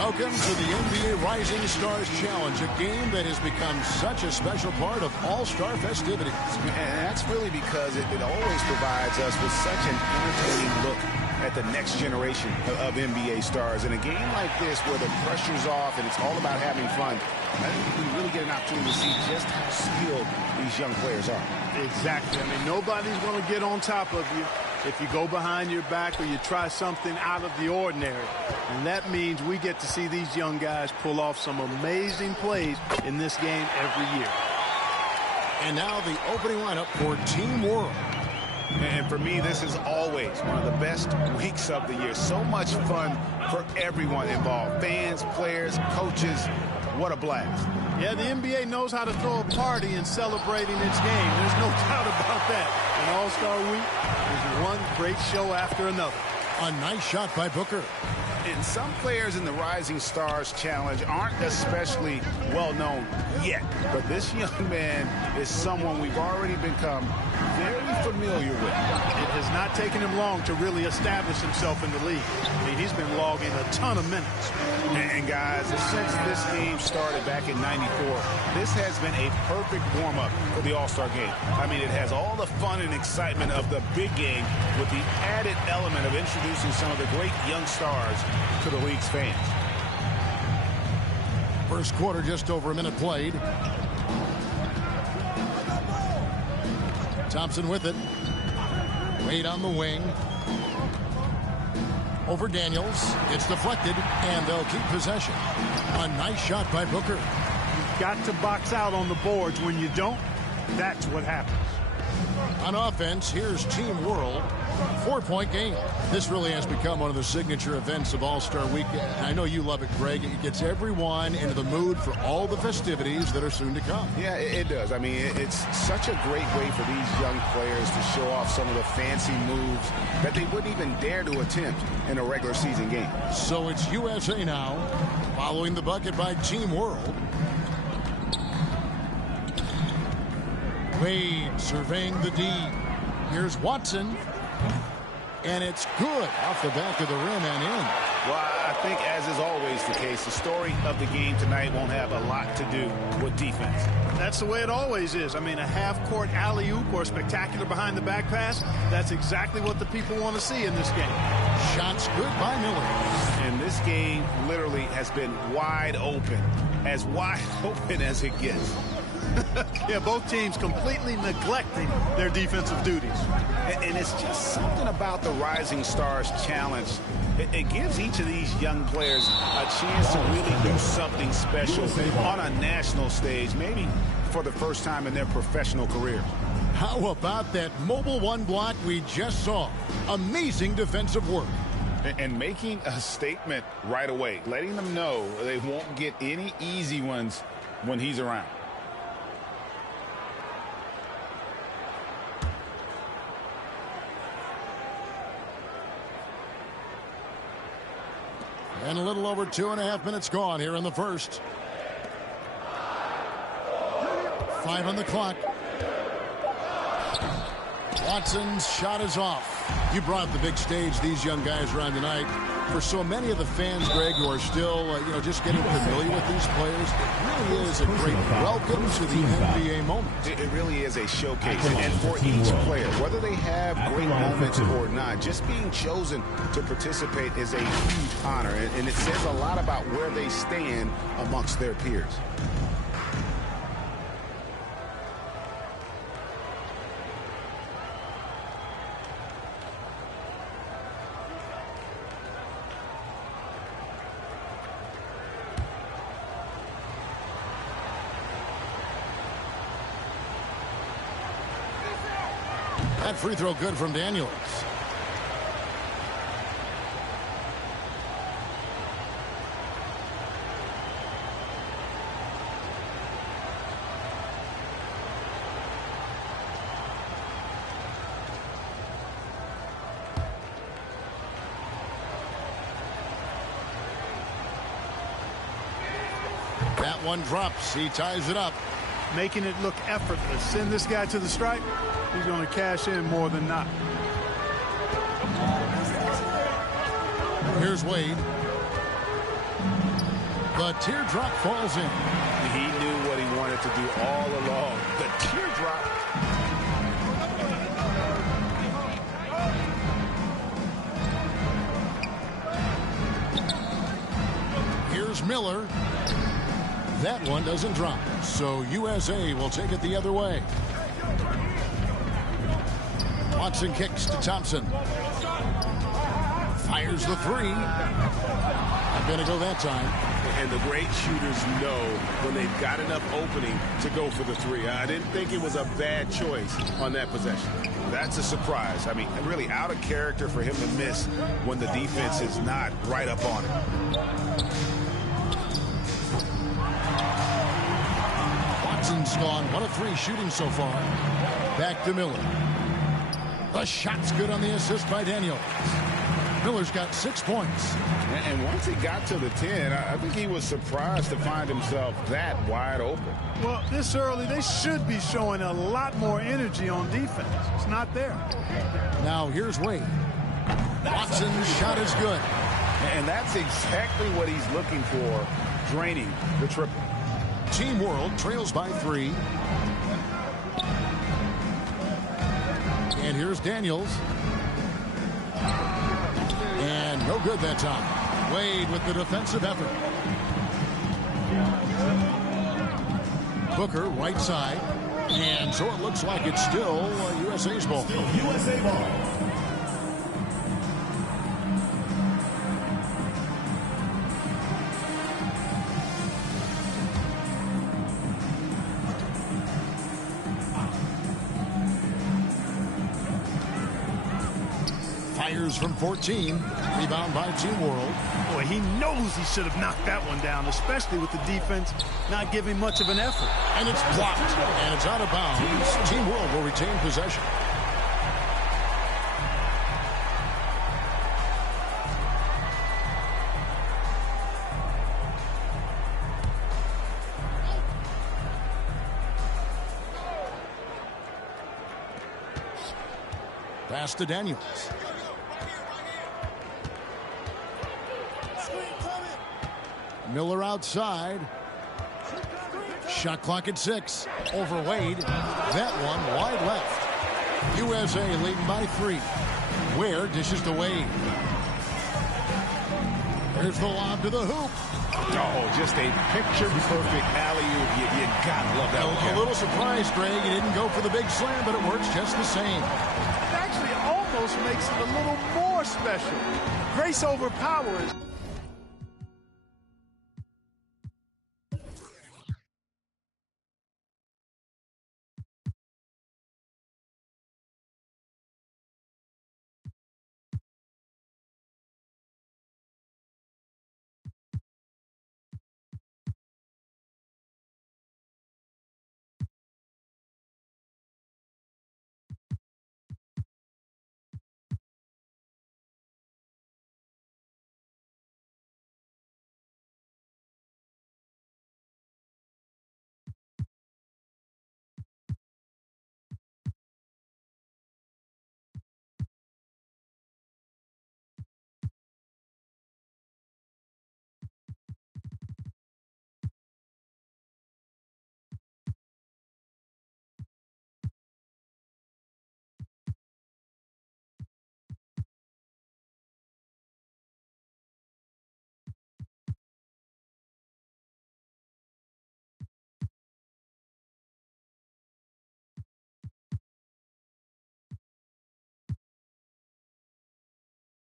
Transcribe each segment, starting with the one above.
Welcome to the NBA Rising Stars Challenge, a game that has become such a special part of All-Star festivities. And that's really because it always provides us with such an entertaining look at the next generation of NBA stars. In a game like this where the pressure's off and it's all about having fun, I think we really get an opportunity to see just how skilled these young players are. Exactly. I mean, nobody's going to get on top of you if you go behind your back or you try something out of the ordinary. And that means we get to see these young guys pull off some amazing plays in this game every year. And now the opening lineup for Team World. And for me, this is always one of the best weeks of the year. So much fun for everyone involved. Fans, players, coaches. What a blast. Yeah, the NBA knows how to throw a party in celebrating its game. There's no doubt about that. And All-Star Week is one great show after another. A nice shot by Booker. And some players in the Rising Stars Challenge aren't especially well known yet. But this young man is someone we've already become very familiar with. It has not taken him long to really establish himself in the league. I mean, he's been logging a ton of minutes. And guys, since this game started back in '94, this has been a perfect warm-up for the All-Star game. I mean, it has all the fun and excitement of the big game with the added element of introducing some of the great young stars to the league's fans. First quarter, just over a minute played. Thompson with it. Wade on the wing. Over Daniels. It's deflected, and they'll keep possession. A nice shot by Booker. You've got to box out on the boards. When you don't, that's what happens. On offense, here's Team World. 4-point game. This really has become one of the signature events of All-Star Weekend. I know you love it, Greg. It gets everyone into the mood for all the festivities that are soon to come. Yeah, it does. I mean, it's such a great way for these young players to show off some of the fancy moves that they wouldn't even dare to attempt in a regular season game. So it's USA now, following the bucket by Team World. Wade surveying the D. Here's Watson. And it's good off the back of the rim and in. Well, I think, as is always the case, the story of the game tonight won't have a lot to do with defense. That's the way it always is. I mean, a half-court alley-oop or a spectacular behind-the-back pass, that's exactly what the people want to see in this game. Shots good by Miller. And this game literally has been wide open as it gets. Yeah, both teams completely neglecting their defensive duties. And it's just something about the Rising Stars Challenge. It gives each of these young players a chance to really do something special on a national stage, maybe for the first time in their professional career. How about that mobile one block we just saw? Amazing defensive work. And making a statement right away, letting them know they won't get any easy ones when he's around. And a little over 2.5 minutes gone here in the first. 5 on the clock. Watson's shot is off. You brought the big stage these young guys are on tonight. For so many of the fans, Greg, who are still, just getting familiar with these players, it really is a great welcome to the NBA moment. It really is a showcase. And for each player, whether they have great moments or not, just being chosen to participate is a huge honor. And it says a lot about where they stand amongst their peers. That free throw good from Daniels. That one drops. He ties it up. Making it look effortless. Send this guy to the stripe. He's going to cash in more than not. Here's Wade. The teardrop falls in. He knew what he wanted to do all along. The teardrop. Here's Miller. That one doesn't drop. So USA will take it the other way. Watson kicks to Thompson. Fires the three. Not going to go that time. And the great shooters know when they've got enough opening to go for the three. I didn't think it was a bad choice on that possession. That's a surprise. I mean, really out of character for him to miss when the defense is not right up on it. Watson's gone 1 of 3 shooting so far. Back to Miller. The shot's good on the assist by Daniels. Miller's got 6 points. And once he got to the 10, I think he was surprised to find himself that wide open. Well, this early, they should be showing a lot more energy on defense. It's not there. Now here's Wade. Watson's shot is good. And that's exactly what he's looking for, draining the triple. Team World trails by 3. And here's Daniels. And no good that time. Wade with the defensive effort. Booker, right side. And so it looks like it's still USA's ball. USA ball. Fires from 14. Rebound by Team World. Boy, he knows he should have knocked that one down, especially with the defense not giving much of an effort. And it's blocked. And it's out of bounds. Team World will retain possession. Pass to Daniels. Miller outside. Shot clock at 6. Over Wade. That one wide left. USA leading by 3. Ware dishes to Wade. There's the lob to the hoop. Oh, just a picture-perfect alley-oop. You gotta love that one. A little surprised, Greg. He didn't go for the big slam, but it works just the same. It actually almost makes it a little more special. Grace overpowers.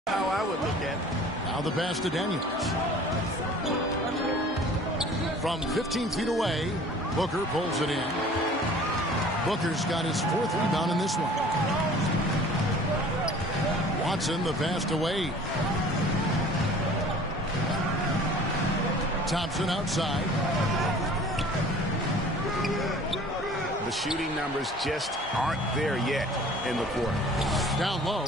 How I would look at it. Now the pass to Daniels. From 15 feet away, Booker pulls it in. Booker's got his 4th rebound in this one. Watson, the pass to Wade. Thompson outside. The shooting numbers just aren't there yet in the quarter. Down low.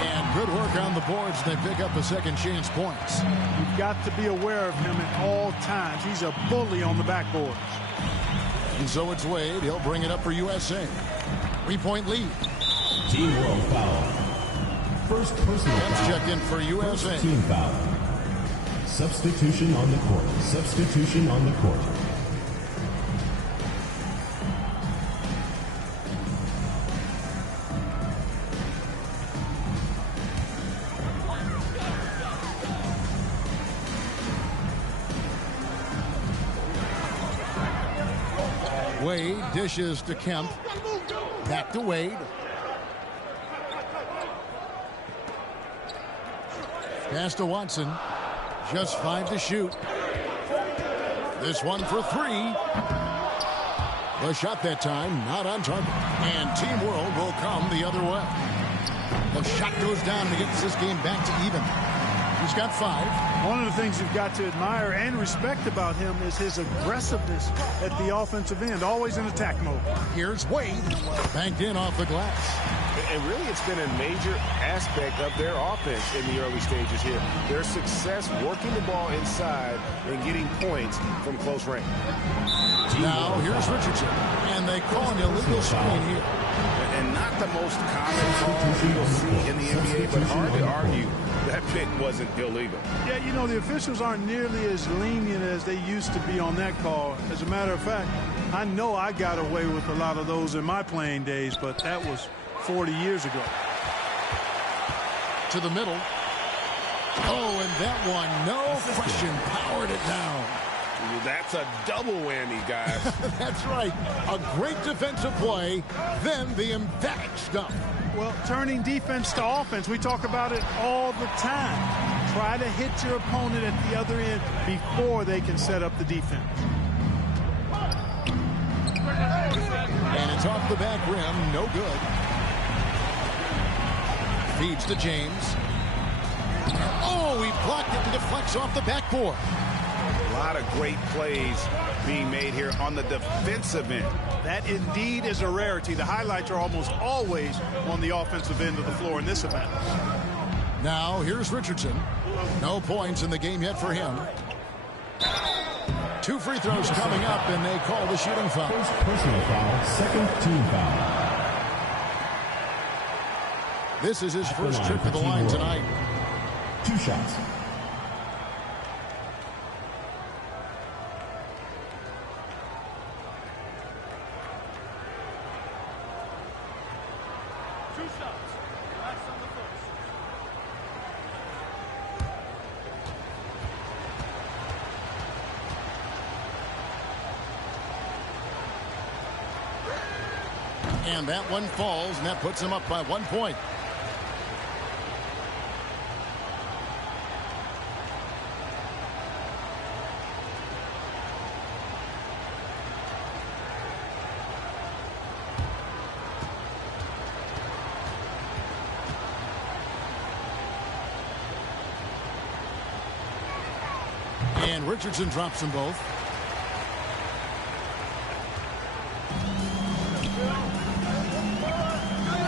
And good work on the boards. They pick up the second chance points. You've got to be aware of him at all times. He's a bully on the backboard. And so it's Wade. He'll bring it up for USA. 3-point lead. Team World foul. First personal Let's foul. check in for USA. First team foul. Substitution on the court. Substitution on the court. Wade dishes to Kemp. Back to Wade. Pass to Watson. Just 5 to shoot. This one for 3. The shot that time not on target. And Team World will come the other way. The shot goes down and he gets this game back to even. He's got 5. One of the things you've got to admire and respect about him is his aggressiveness at the offensive end, always in attack mode. Here's Wade. Banked in off the glass. And really, it's been a major aspect of their offense in the early stages here. Their success working the ball inside and getting points from close range. Now, here's Richardson. And they call an illegal screen here. And not the most common call you'll see in the NBA, but hard to argue that pick wasn't illegal. Yeah, you know, the officials aren't nearly as lenient as they used to be on that call. As a matter of fact, I know I got away with a lot of those in my playing days, but that was 40 years ago. To the middle. Oh, and that one, no question, powered it down. That's a double whammy, guys. That's right. A great defensive play, then the emphatic stuff. Well, turning defense to offense, we talk about it all the time. Try to hit your opponent at the other end before they can set up the defense. And it's off the back rim, no good. Feeds to James. Oh, he blocked it and deflects off the backboard. A lot of great plays being made here on the defensive end. That indeed is a rarity. The highlights are almost always on the offensive end of the floor in this event. Now, here's Richardson. No points in the game yet for him. 2 free throws coming up, and they call the shooting foul. First personal foul. Second team foul. This is his first trip to the line tonight. 2 shots. And that one falls, and that puts him up by 1 point. And Richardson drops them both.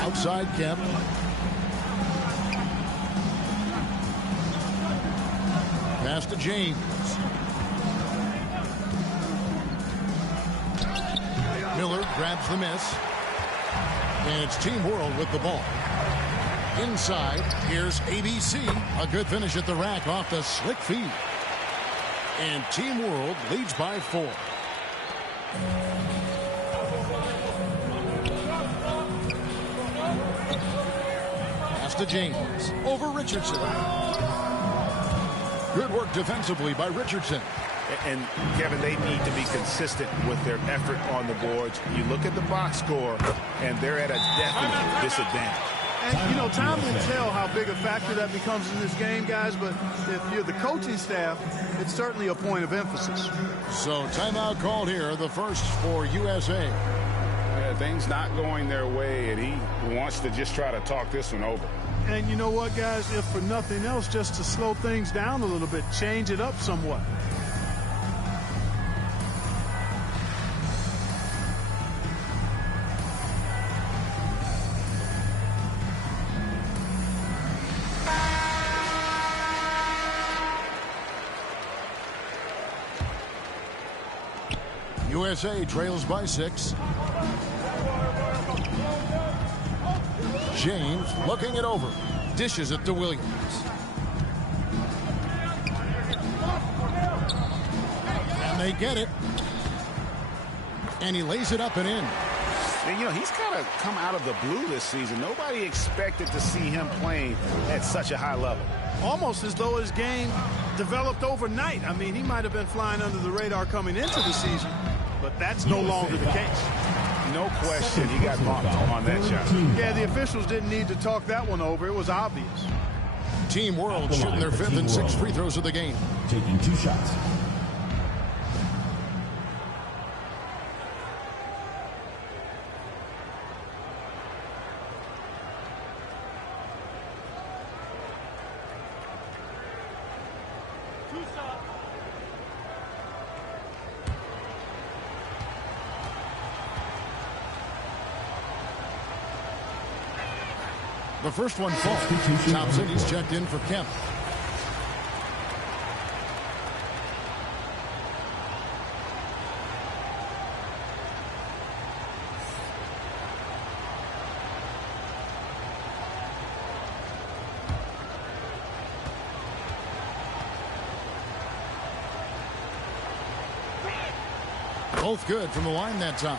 Outside Kemp. Pass to James. Miller grabs the miss. And it's Team World with the ball. Inside, here's ABC. A good finish at the rack off the slick feed. And Team World leads by 4. Pass to James. Over Richardson. Good work defensively by Richardson. And, Kevin, they need to be consistent with their effort on the boards. You look at the box score, and they're at a definite disadvantage. And, you know, time will tell how big a factor that becomes in this game, guys, but if you're the coaching staff, it's certainly a point of emphasis. So timeout called here, the first for USA. Yeah, things not going their way, and he wants to just try to talk this one over. And you know what, guys, if for nothing else, just to slow things down a little bit, change it up somewhat. USA trails by 6. James looking it over. Dishes it to Williams. And they get it. And he lays it up and in. And, you know, he's kind of come out of the blue this season. Nobody expected to see him playing at such a high level. Almost as though his game developed overnight. I mean, he might have been flying under the radar coming into the season, but that's no longer the case. No question he got bumped on that shot. Yeah, the officials didn't need to talk that one over. It was obvious. Team World shooting their 5th and 6th free throws of the game. Taking 2 shots. The first one falls. Thompson, he's checked in for Kemp. Both good from the line that time.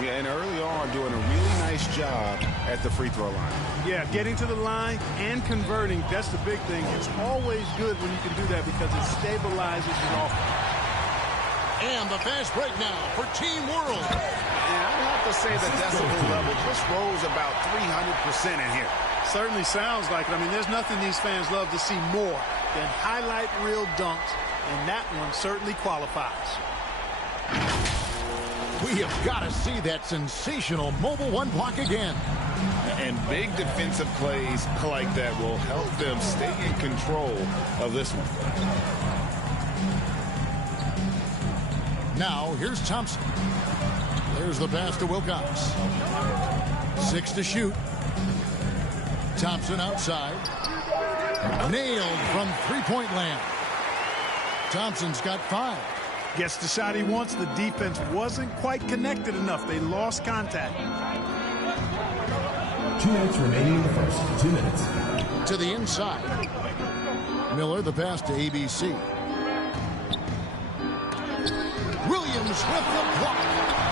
Yeah, and early on doing a really nice job at the free throw line. Yeah, getting to the line and converting, that's the big thing. It's always good when you can do that because it stabilizes your offense. And the fast break now for Team World. And I would have to say the decibel level just rose about 300% in here. Certainly sounds like it. I mean, there's nothing these fans love to see more than highlight reel dunks, and that one certainly qualifies. We have got to see that sensational mobile one block again. And big defensive plays like that will help them stay in control of this one. Now, here's Thompson. There's the pass to Wilcox. 6 to shoot. Thompson outside. Nailed from three-point land. Thompson's got 5. Gets the shot he wants. The defense wasn't quite connected enough. They lost contact. 2 minutes remaining in the first. 2 minutes. To the inside. Miller, the pass to ABC. Williams with the block.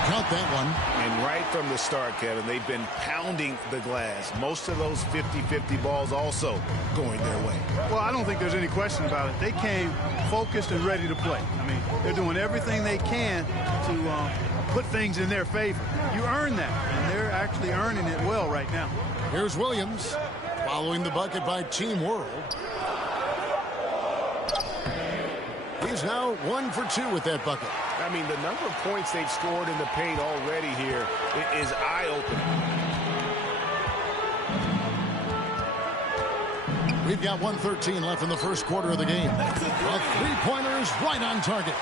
Count that one. And right from the start, Kevin, they've been pounding the glass. Most of those 50-50 balls also going their way. Well, I don't think there's any question about it. They came focused and ready to play. I mean, they're doing everything they can to put things in their favor. You earn that, and they're actually earning it well right now. Here's Williams following the bucket by Team World. He's now 1 for 2 with that bucket. I mean, the number of points they've scored in the paint already here is eye-opening. We've got 1:13 left in the first quarter of the game. A three-pointer is right on target.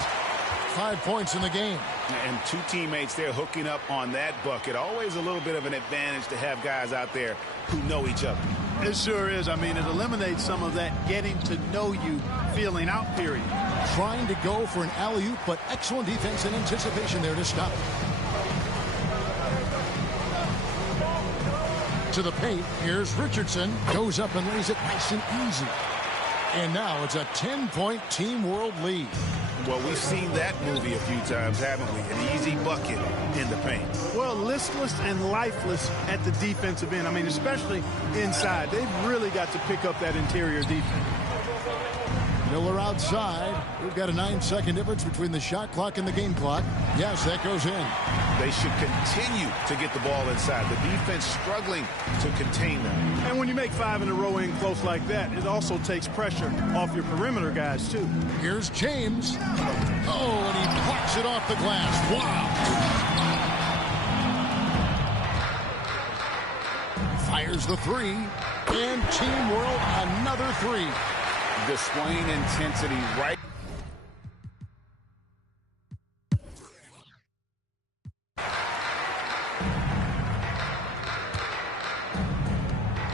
5 points in the game. And 2 teammates there hooking up on that bucket. Always a little bit of an advantage to have guys out there who know each other. It sure is. I mean, it eliminates some of that getting to know you feeling out period. Trying to go for an alley-oop, but excellent defense and anticipation there to stop it. To the paint, here's Richardson. Goes up and lays it nice and easy. And now it's a 10-point Team World lead. Well, we've seen that movie a few times, haven't we? An easy bucket in the paint. Well, listless and lifeless at the defensive end. I mean, especially inside. They've really got to pick up that interior defense. Miller outside. We've got a 9-second difference between the shot clock and the game clock. Yes, that goes in. They should continue to get the ball inside. The defense struggling to contain them. And when you make 5 in a row in close like that, it also takes pressure off your perimeter guys, too. Here's James. Oh, and he blocks it off the glass. Wow. Fires the 3. And Team World another 3. Displaying intensity right.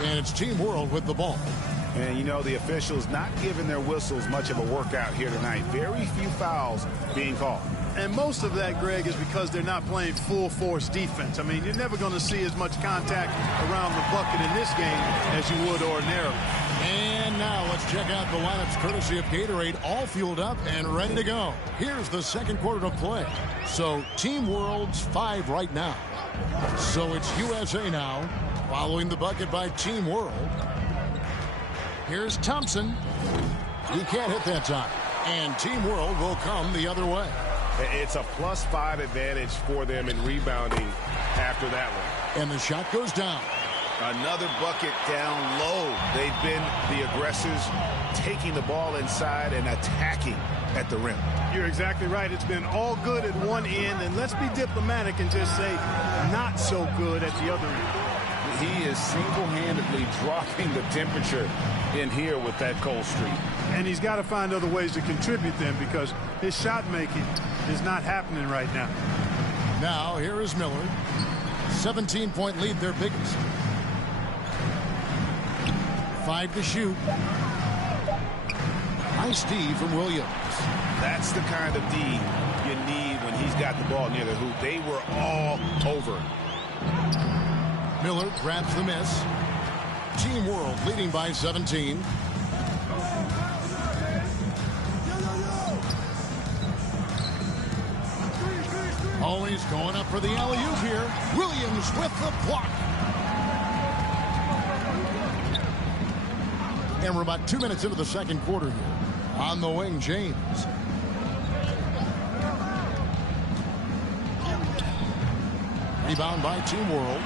And it's Team World with the ball. And, you know, the officials not giving their whistles much of a workout here tonight. Very few fouls being called. And most of that, Greg, is because they're not playing full force defense. I mean, you're never going to see as much contact around the bucket in this game as you would ordinarily. And now let's check out the lineups courtesy of Gatorade, all fueled up and ready to go. Here's the second quarter of play. So Team World's 5 right now. So it's USA now, following the bucket by Team World. Here's Thompson. He can't hit that time. And Team World will come the other way. It's a +5 advantage for them in rebounding after that one. And the shot goes down. Another bucket down low. They've been the aggressors, taking the ball inside and attacking at the rim. You're exactly right. It's been all good at one end, and let's be diplomatic and just say not so good at the other end. He is single-handedly dropping the temperature in here with that cold streak. And he's got to find other ways to contribute them because his shot making is not happening right now. Now here is Miller. 17-point lead, their biggest. 5 to shoot. Nice D from Williams. That's the kind of D you need when he's got the ball near the hoop. They were all over. Miller grabs the miss. Team World leading by 17. Always going up for the alley-oop here. Williams with the block. And we're about 2 minutes into the second quarter here. On the wing, James. Rebound by Team World.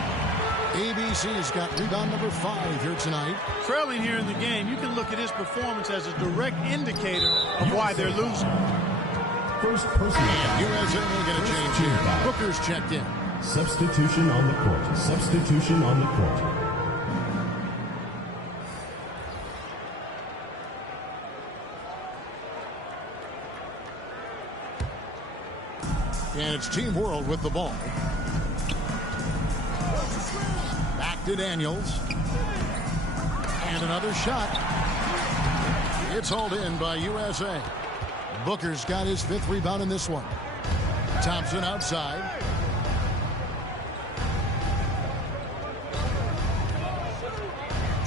ABC's got rebound number 5 here tonight. Trailing here in the game, you can look at his performance as a direct indicator of why they're losing. First personal And USA will get a change here. Booker's checked in. Substitution on the court. Substitution on the court. And it's Team World with the ball. Back to Daniels. And another shot. It's hauled in by USA. Booker's got his 5th rebound in this one. Thompson outside.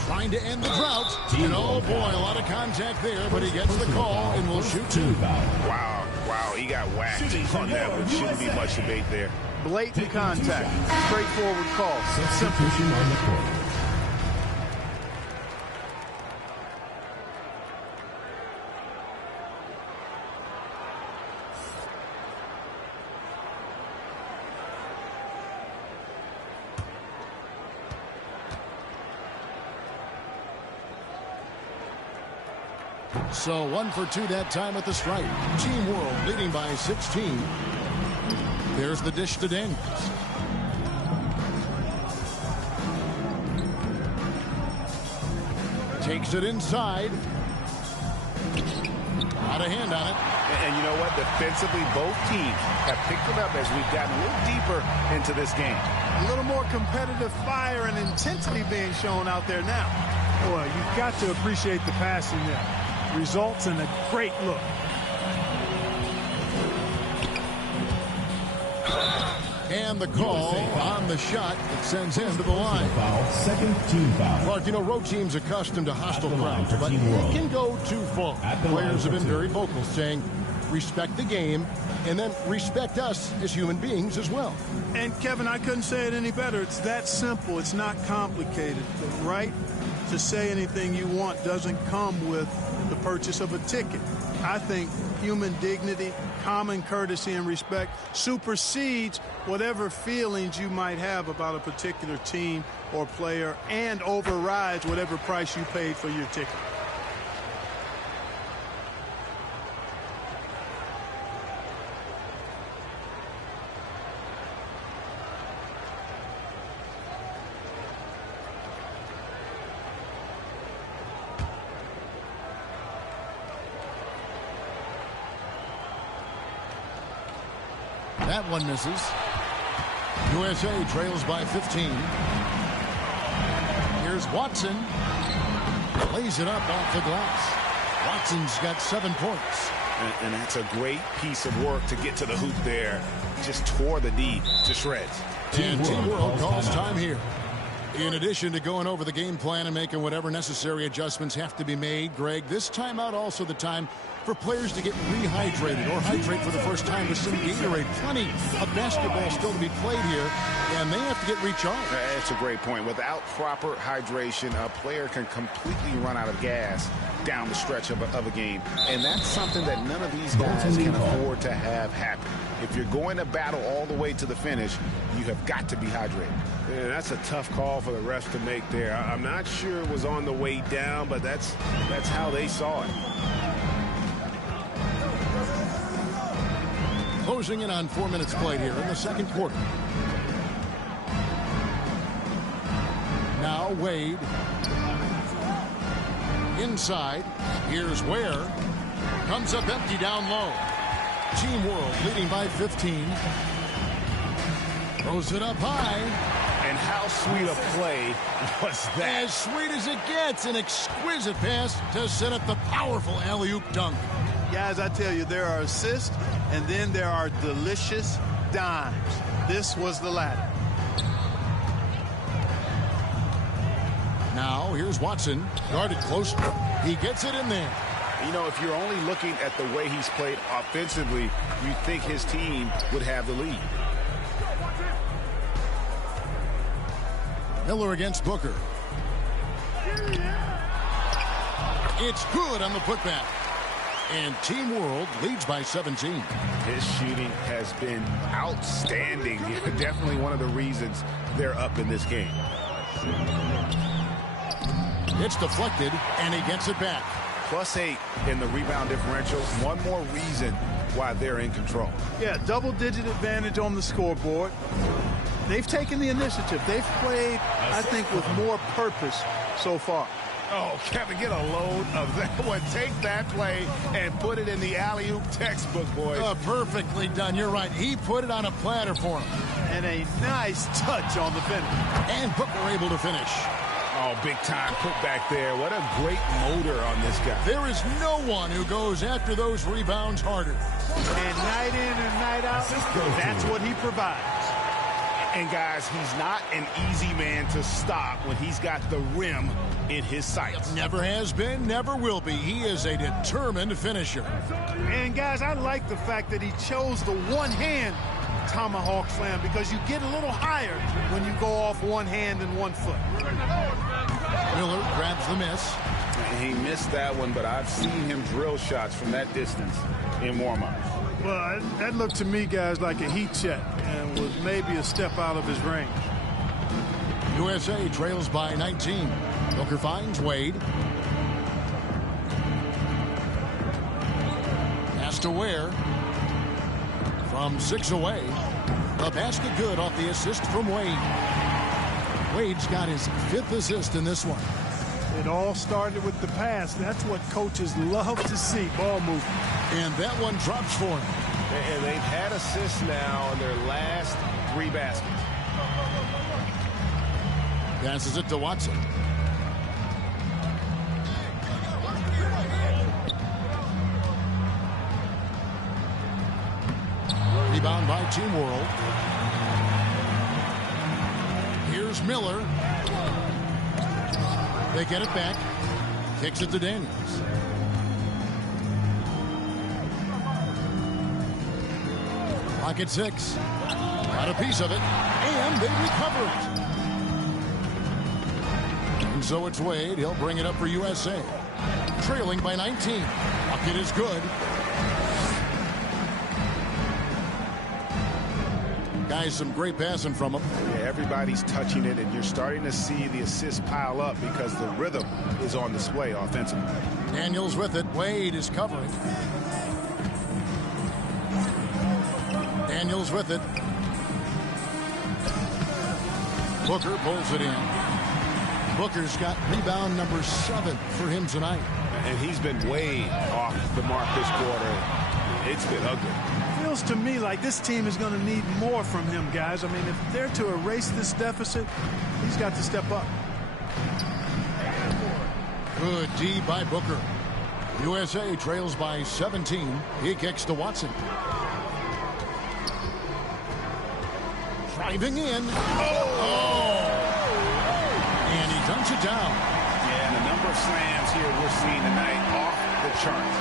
Trying to end the drought. And oh boy, a lot of contact there, but he gets the call and will shoot 2. Wow, he got whacked on that one. Shouldn't be much debate there. Blatant contact. Straightforward call. Substitution on the court. So 1 for 2 that time at the stripe. Team World leading by 16. There's the dish to Daniels. Takes it inside. Got a hand on it. And you know what? Defensively, both teams have picked it up as we've gotten a little deeper into this game. A little more competitive fire and intensity being shown out there now. Boy, you've got to appreciate the passing there. Results in a great look. And the call on the shot that sends him to the line. Foul. Second team foul. Clark, you know, road teams accustomed to hostile crowds, but it can go too far. Players have been very vocal, saying, respect the game, and then respect us as human beings as well. And, Kevin, I couldn't say it any better. It's that simple. It's not complicated. The right to say anything you want doesn't come with the purchase of a ticket. I think human dignity, common courtesy, and respect supersedes whatever feelings you might have about a particular team or player and overrides whatever price you paid for your ticket. That one misses. USA trails by 15. Here's Watson. Lays it up off the glass. Watson's got 7 points. And that's a great piece of work to get to the hoop there. Just tore the D to shreds. And Team World calls time here. In addition to going over the game plan and making whatever necessary adjustments have to be made, Greg, this timeout also the time for players to get rehydrated or hydrate for the first time with some Gatorade. Plenty of basketball still to be played here, and they have to get recharged. That's a great point. Without proper hydration, a player can completely run out of gas down the stretch of a game. And that's something that none of these guys can afford to have happen. If you're going to battle all the way to the finish, you have got to be hydrated. Yeah, that's a tough call for the refs to make there. I'm not sure it was on the way down, but that's how they saw it. Closing in on 4 minutes played here in the second quarter. Now Wade. Inside. Here's Ware. Comes up empty down low. Team World leading by 15. Throws it up high. And how sweet a play was that? As sweet as it gets. An exquisite pass to set up the powerful alley-oop dunk. Guys, I tell you, there are assists, and then there are delicious dimes. This was the latter. Now, here's Watson. Guarded close. He gets it in there. You know, if you're only looking at the way he's played offensively, you'd think his team would have the lead. Miller against Booker. It's good on the putback. And Team World leads by 17. His shooting has been outstanding. Definitely one of the reasons they're up in this game. It's deflected, and he gets it back. +8 in the rebound differential. One more reason why they're in control. Yeah, double-digit advantage on the scoreboard. They've taken the initiative. They've played, I think, with more purpose so far. Oh, Kevin, get a load of that one. Take that play and put it in the alley-oop textbook, boys. Perfectly done. You're right. He put it on a platter for him. And a nice touch on the finish. And Booker able to finish. Oh, big-time putback there. What a great motor on this guy. There is no one who goes after those rebounds harder. And night in and night out, that's what he provides. And, guys, he's not an easy man to stop when he's got the rim in his sights. Never has been, never will be. He is a determined finisher. And, guys, I like the fact that he chose the one-hand tomahawk slam because you get a little higher when you go off one hand and 1 foot. Miller grabs the miss. He missed that one, but I've seen him drill shots from that distance in warm-up. Well, that looked to me, guys, like a heat check and was maybe a step out of his range. USA trails by 19. Booker finds Wade. Pass to Ware. From 6 away. The basket good off the assist from Wade. Wade's got his 5th assist in this one. It all started with the pass. That's what coaches love to see, ball movement. And that one drops for him. And they've had assists now in their last 3 baskets. Passes it to Watson. Rebound by Team World. Here's Miller. They get it back. Kicks it to Daniels. Clock at 6. Got a piece of it. And they recover it. And so it's Wade. He'll bring it up for USA. Trailing by 19. Bucket is good. Guys, some great passing from him. Yeah, everybody's touching it, and you're starting to see the assists pile up because the rhythm is on display offensively. Daniels with it. Wade is covering. Daniels with it. Booker pulls it in. Booker's got rebound number 7 for him tonight. And he's been way off the mark this quarter. It's been ugly. Feels to me like this team is going to need more from him, guys. I mean, if they're to erase this deficit, he's got to step up. Good D by Booker. USA trails by 17. He kicks to Watson. Driving in. And he dunks it down. Yeah, and the number of slams here we're seeing tonight off the charts.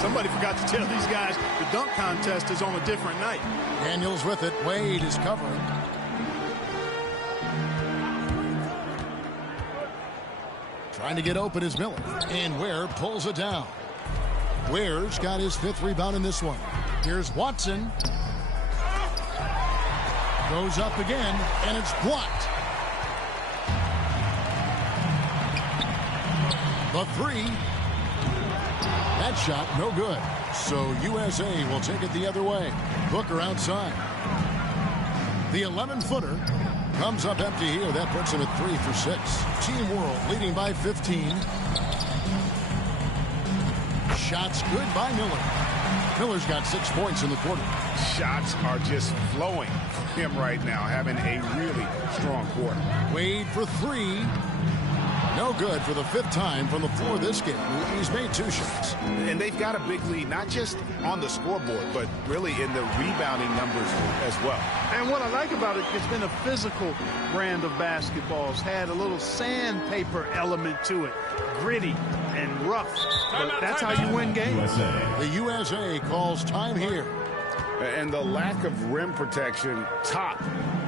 Somebody forgot to tell these guys the dunk contest is on a different night. Daniels with it. Wade is covering. Trying to get open is Miller. And Ware pulls it down. Ware's got his 5th rebound in this one. Here's Watson. Goes up again, and it's blocked. The 3. That shot, no good. So USA will take it the other way. Booker outside. The 11-footer comes up empty here. That puts him at 3 for 6. Team World leading by 15. Shots good by Miller. Miller's got 6 points in the quarter. Shots are just flowing from him right now, having a really strong quarter. Wade for 3. No good for the 5th time from the floor this game. He's made 2 shots. And they've got a big lead, not just on the scoreboard, but really in the rebounding numbers as well. And what I like about it, it's been a physical brand of basketball. It's had a little sandpaper element to it. Gritty and rough. But that's how you win games. The USA calls time here. And the lack of rim protection, top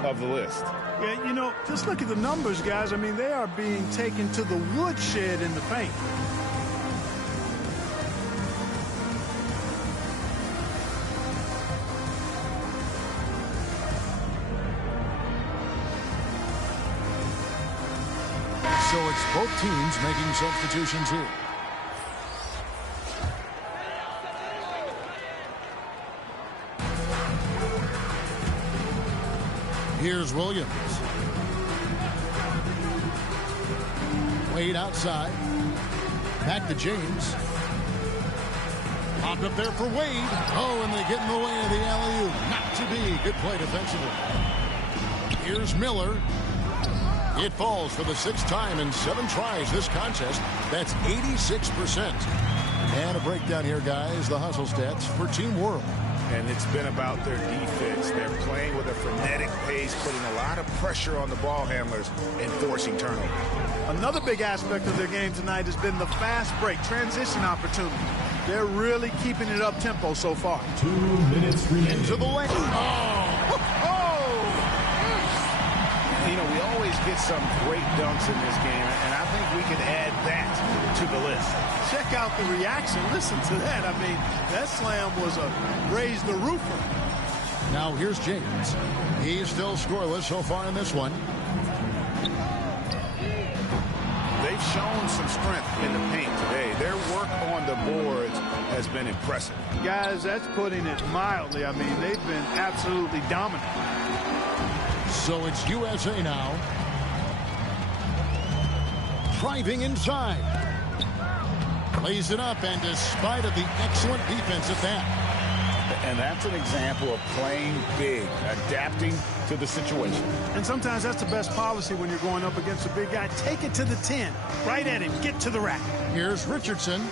of the list. Yeah, you know, just look at the numbers, guys. I mean, they are being taken to the woodshed in the paint. So it's both teams making substitutions here. Here's Williams. Wade outside. Back to James. Popped up there for Wade. Oh, and they get in the way of the alley-oop. Not to be. Good play defensively. Here's Miller. It falls for the 6th time in 7 tries this contest. That's 86%. And a breakdown here, guys. The hustle stats for Team World. And it's been about their defense. They're playing with a frenetic pace, putting a lot of pressure on the ball handlers and forcing turnovers. Another big aspect of their game tonight has been the fast break, transition opportunity. They're really keeping it up tempo so far. 2 minutes remaining. Into the lane. You know, we always get some great dunks in this game, and I think we can add that to the list. Check out the reaction. Listen to that. I mean, that slam was a raise the roofer. Now here's James. He's still scoreless so far in this one. They've shown some strength in the paint today. Their work on the boards has been impressive. Guys, that's putting it mildly. I mean, they've been absolutely dominant. So it's USA now. Driving inside. Plays it up, and despite of the excellent defense at that. And that's an example of playing big, adapting to the situation. And sometimes that's the best policy when you're going up against a big guy. Take it to the 10. Right at him. Get to the rack. Here's Richardson,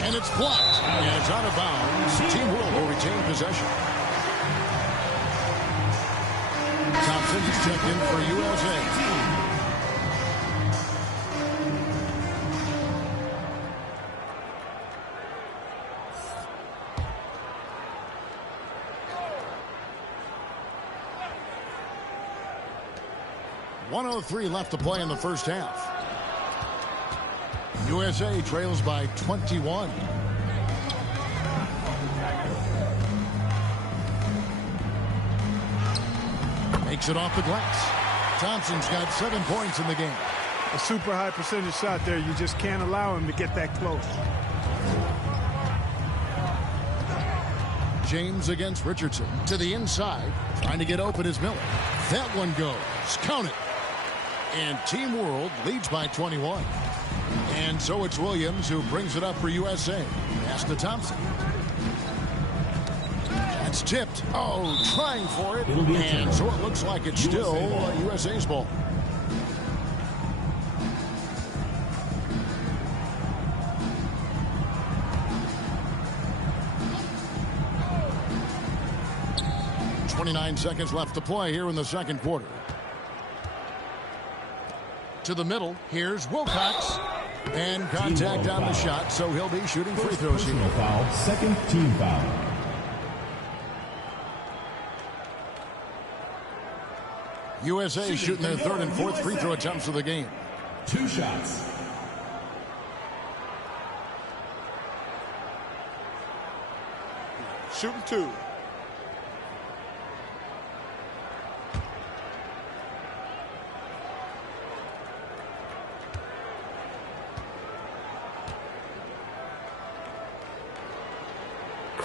and it's blocked. And it's out of bounds. Team World will retain possession. Thompson is checked in for USA. .103 left to play in the first half. USA trails by 21. Makes it off the glass. Thompson's got 7 points in the game. A super high percentage shot there. You just can't allow him to get that close. James against Richardson. To the inside. Trying to get open is Miller. That one goes. Count it. And Team World leads by 21. And so it's Williams who brings it up for USA. Pass to Thompson. It's tipped. Oh, trying for it. It'll be a And turnover. so it looks like it's still USA's ball. .29 seconds left to play here in the second quarter. To the middle. Here's Wilcox. And contact on the shot, so he'll be shooting free throws here. Personal foul, second team foul. USA shooting their third and fourth free throw attempts of the game. 2 shots. Shooting 2.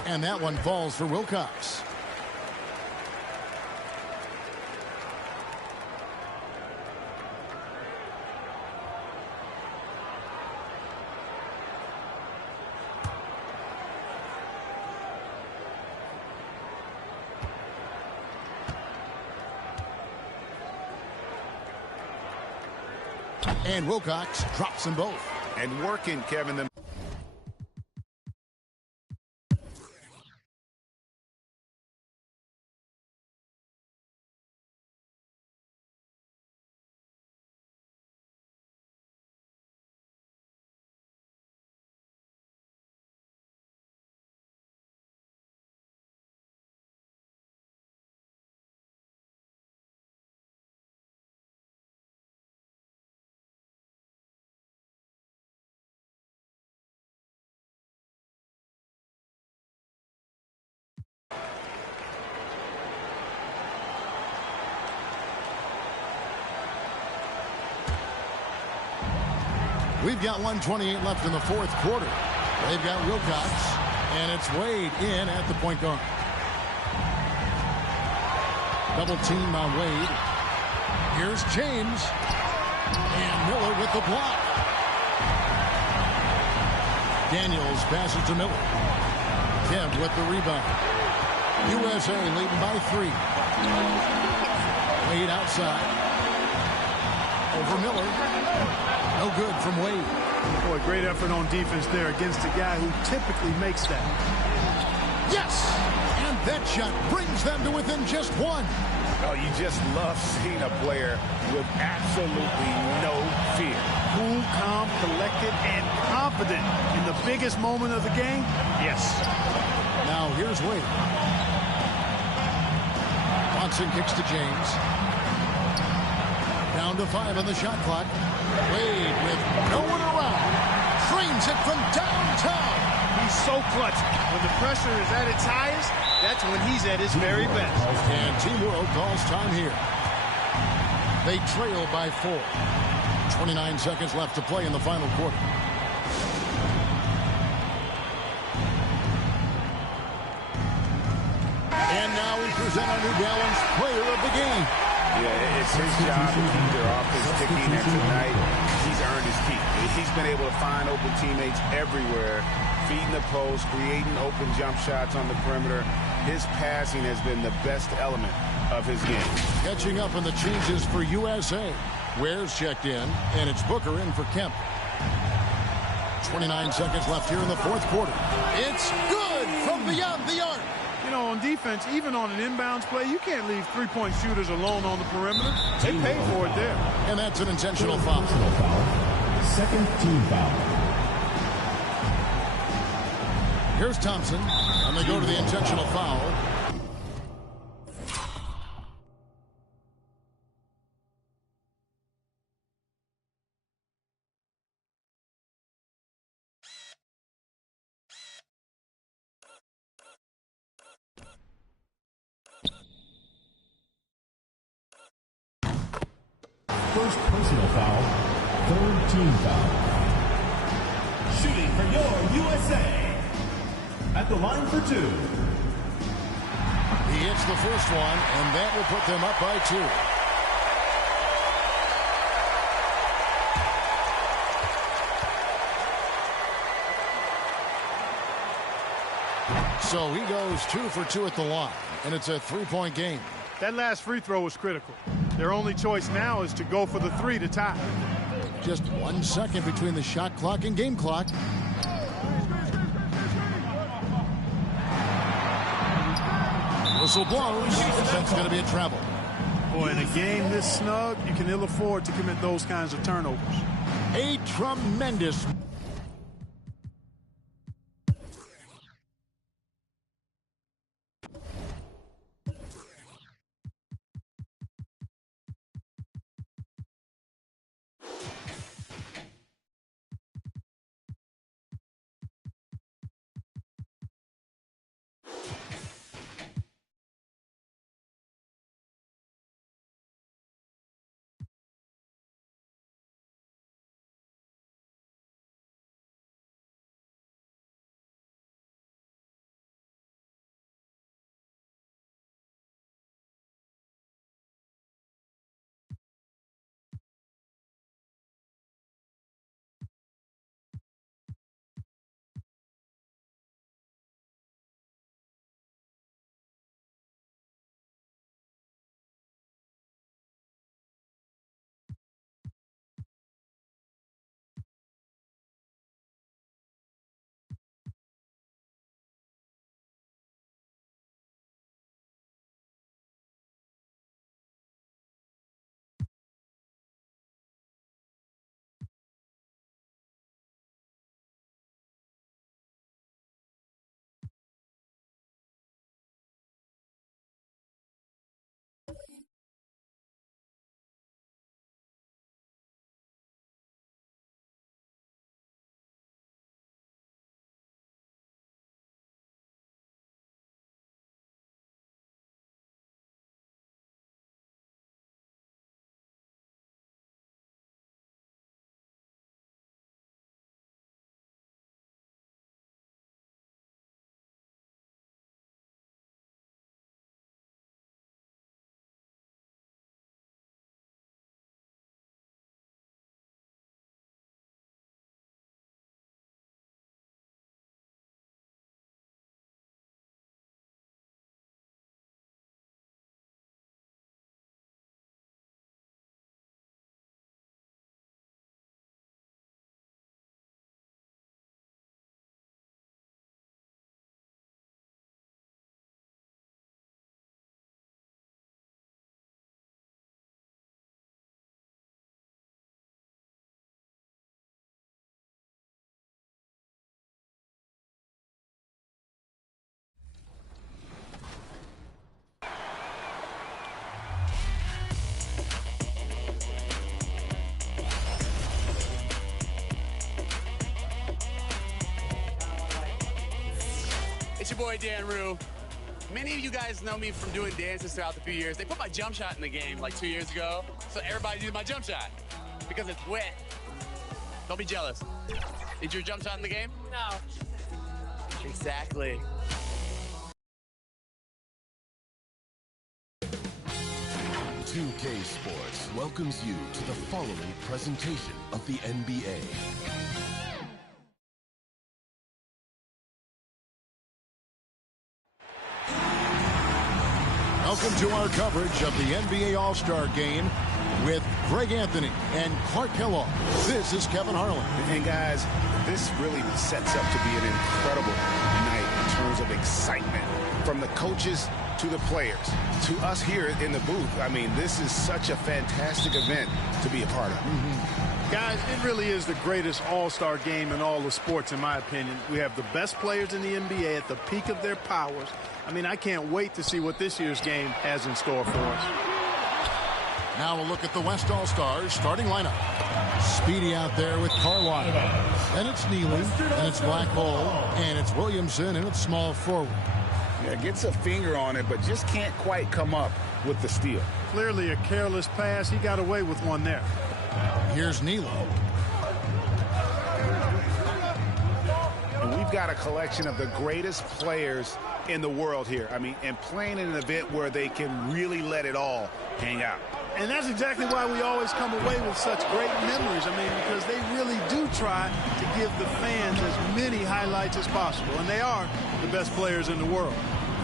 And that one falls for Wilcox. And Wilcox drops them both. And working, Kevin. The We've got 1:28 left in the fourth quarter. They've got Wilcox, and it's Wade in at the point guard. Double team on Wade. Here's James, and Miller with the block. Daniels passes to Miller. Kemp with the rebound. USA leading by 3. Wade outside. Over Miller. No good from Wade. Boy, great effort on defense there against a guy who typically makes that. Yes! And that shot brings them to within just 1. Oh, you just love seeing a player with absolutely no fear. Cool, calm, collected, and confident in the biggest moment of the game. Yes. Now here's Wade. Johnson kicks to James. Down to 5 on the shot clock. Wade with no one around. Trains it from downtown. He's so clutch. When the pressure is at its highest, that's when he's at his very best. And Team World calls time here. They trail by 4. 29 seconds left to play in the final quarter. And now we present our New Balance player of the game. Yeah, it's his job to keep their offense ticking, and tonight he's earned his keep. He's been able to find open teammates everywhere, feeding the post, creating open jump shots on the perimeter. His passing has been the best element of his game. Catching up on the changes for USA. Ware's checked in, and it's Booker in for Kemp. 29 seconds left here in the fourth quarter. It's good from beyond the arc. You know, on defense, even on an inbounds play, you can't leave three-point shooters alone on the perimeter. They pay for it there. And that's an intentional foul. Personal foul, second team foul. Here's Thompson, and they go to the intentional foul. First personal foul, third team foul. Shooting for your USA. At the line for 2. He hits the first one, and that will put them up by 2. So he goes 2 for 2 at the line, and it's a 3-point game. That last free throw was critical. Their only choice now is to go for the 3 to tie. Just 1 second between the shot clock and game clock. Whistle blows. That's going to be a travel. Boy, in a game this snug, you can ill afford to commit those kinds of turnovers. A tremendous. It's your boy, Dan Rue. Many of you guys know me from doing dances throughout the few years. They put my jump shot in the game like 2 years ago, so everybody did my jump shot because it's wet. Don't be jealous. Is your jump shot in the game? No. Exactly. .2K Sports welcomes you to the following presentation of the NBA. Welcome to our coverage of the NBA All-Star Game with Greg Anthony and Clark Kellogg. This is Kevin Harlan. And guys, this really sets up to be an incredible night in terms of excitement. From the coaches to the players, to us here in the booth. I mean, this is such a fantastic event to be a part of. Guys, it really is the greatest all-star game in all the sports, in my opinion. We have the best players in the NBA at the peak of their powers. I mean, I can't wait to see what this year's game has in store for us. Now we'll look at the West All-Stars starting lineup. Speedy out there with Carlisle. And it's Neely, and it's Blackwell, and it's Williamson, and it's small forward. Yeah, gets a finger on it, but just can't quite come up with the steal. Clearly a careless pass. He got away with one there. Here's Neely. And we've got a collection of the greatest players in the world here. I mean, and playing in an event where they can really let it all hang out. And that's exactly why we always come away with such great memories. I mean, because they really do try to give the fans as many highlights as possible, and they are the best players in the world.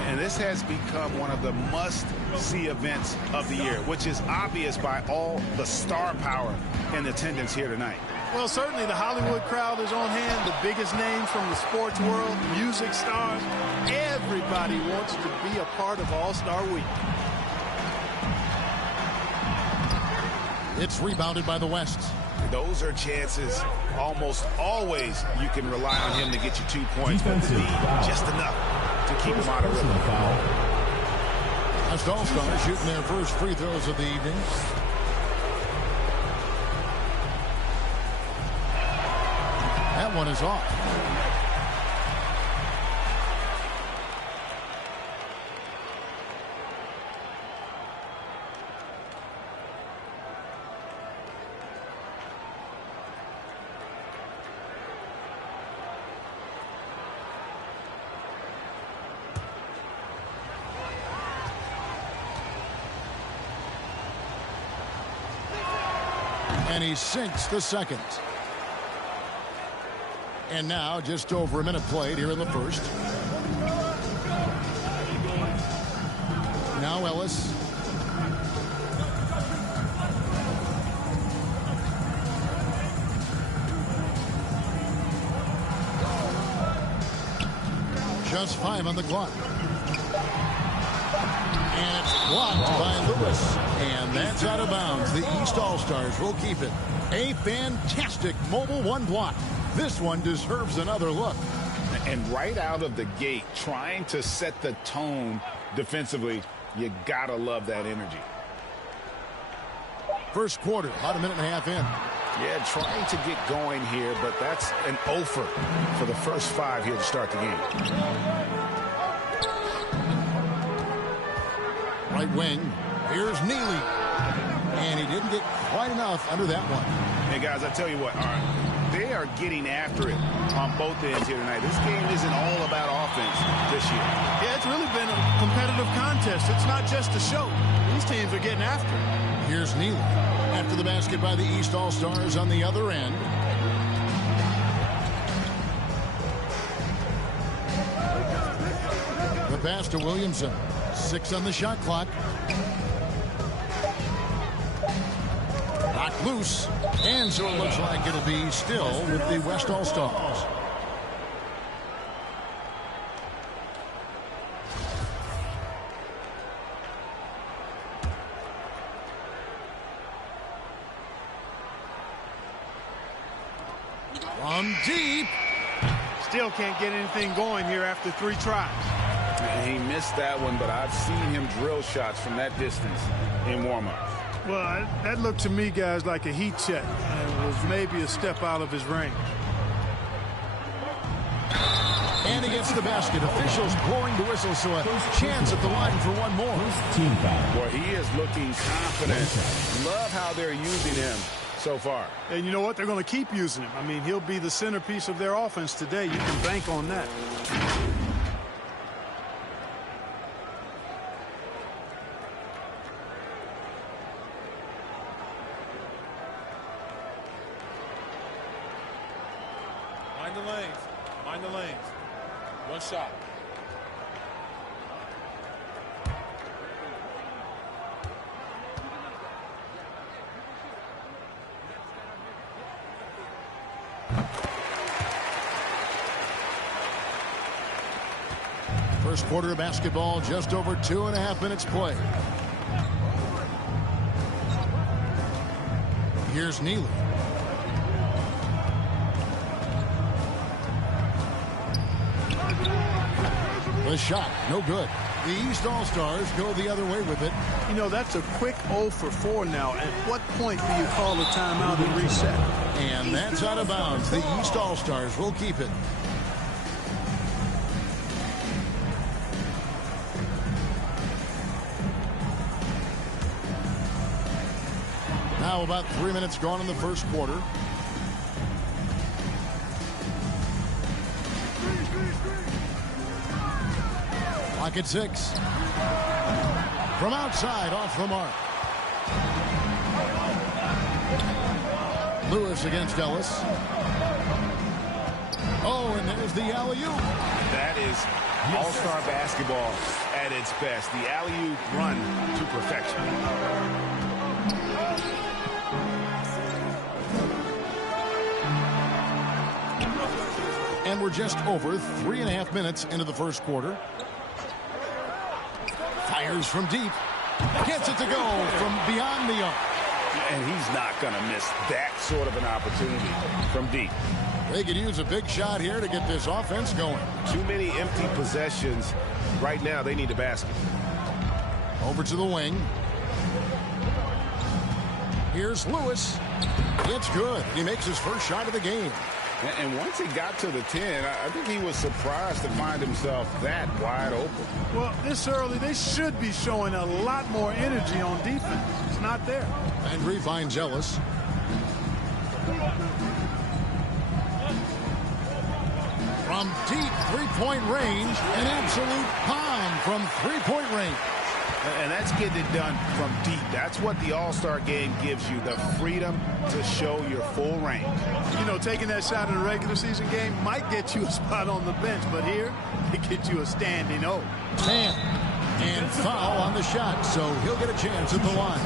And this has become one of the must-see events of the year, which is obvious by all the star power in attendance here tonight. Well, certainly the Hollywood crowd is on hand, the biggest names from the sports world, music stars. Everybody wants to be a part of All-Star Weekend. It's rebounded by the West. Those are chances almost always you can rely on him to get you 2 points, but to be just enough to keep him out of rhythm. West All-Stars shooting their first free throws of the evening. That one is off. And he sinks the second. And now just over a minute played here in the first. Now Ellis. Just 5 on the clock. And it's blocked by Lewis. And that's out of bounds. The East All-Stars will keep it. A fantastic mobile one block. This one deserves another look. And right out of the gate, trying to set the tone defensively, you gotta love that energy. First quarter, about a minute and a half in. Yeah, trying to get going here, but that's an offer for the first 5 here to start the game. Right wing, here's Neely. And he didn't get quite enough under that one. Hey, guys, I tell you what, they are getting after it on both ends here tonight. This game isn't all about offense this year. Yeah, it's really been a competitive contest. It's not just a show. These teams are getting after it. Here's Neely. After the basket by the East All-Stars on the other end. The pass to Williamson. 6 on the shot clock. Knocked loose. And so it looks like it'll be still with the West All-Stars. From deep. Still can't get anything going here after 3 tries. He missed that one, but I've seen him drill shots from that distance in warm-ups. Well, that looked to me, guys, like a heat check. And it was maybe a step out of his range. And he gets the basket. Officials blowing the whistle, so a chance at the line for one more. Team foul. Boy, he is looking confident. Love how they're using him so far. And you know what? They're going to keep using him. I mean, he'll be the centerpiece of their offense today. You can bank on that. Mind the lanes. Mind the lanes. One shot. First quarter of basketball, just over 2.5 minutes played. Here's Neely. The shot, no good. The East All-Stars go the other way with it. You know, that's a quick 0 for 4 now. At what point do you call a timeout and reset? And that's out of bounds. The East All-Stars will keep it. Now about 3 minutes gone in the first quarter. Clock at 6. From outside, off the mark. Lewis against Ellis. Oh, and there's the alley-oop. That is all-star basketball at its best. The alley-oop run to perfection. And we're just over 3.5 minutes into the first quarter. Fires from deep. Gets it to go from beyond the arc. And he's not going to miss that sort of an opportunity from deep. They could use a big shot here to get this offense going. Too many empty possessions. Right now, they need a basket. Over to the wing. Here's Lewis. It's good. He makes his first shot of the game. And once he got to the 10, I think he was surprised to find himself that wide open. Well, this early, they should be showing a lot more energy on defense. It's not there. And finds Ellis. From deep three-point range, an absolute bomb from three-point range. And that's getting it done from deep. That's what the All-Star game gives you, the freedom to show your full range. You know, taking that shot in a regular season game might get you a spot on the bench, but here, it gets you a standing O. Man, and foul on the shot, so he'll get a chance at the line.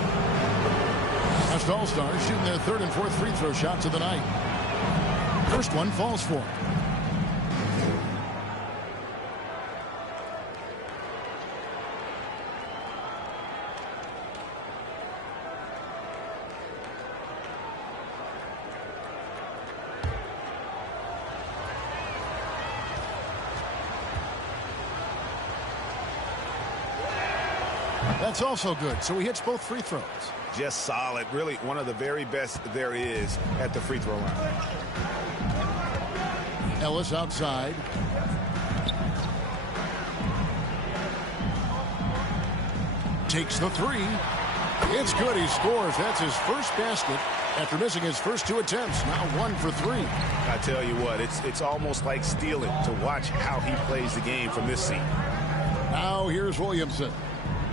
West All-Stars shooting their third and fourth free throw shots of the night. First one falls for him. That's also good, so he hits both free throws. Just solid. Really one of the very best there is at the free throw line. Ellis outside. Takes the three. It's good. He scores. That's his first basket after missing his first two attempts. Now 1 for 3. I tell you what, it's almost like stealing to watch how he plays the game from this seat. Now here's Williamson.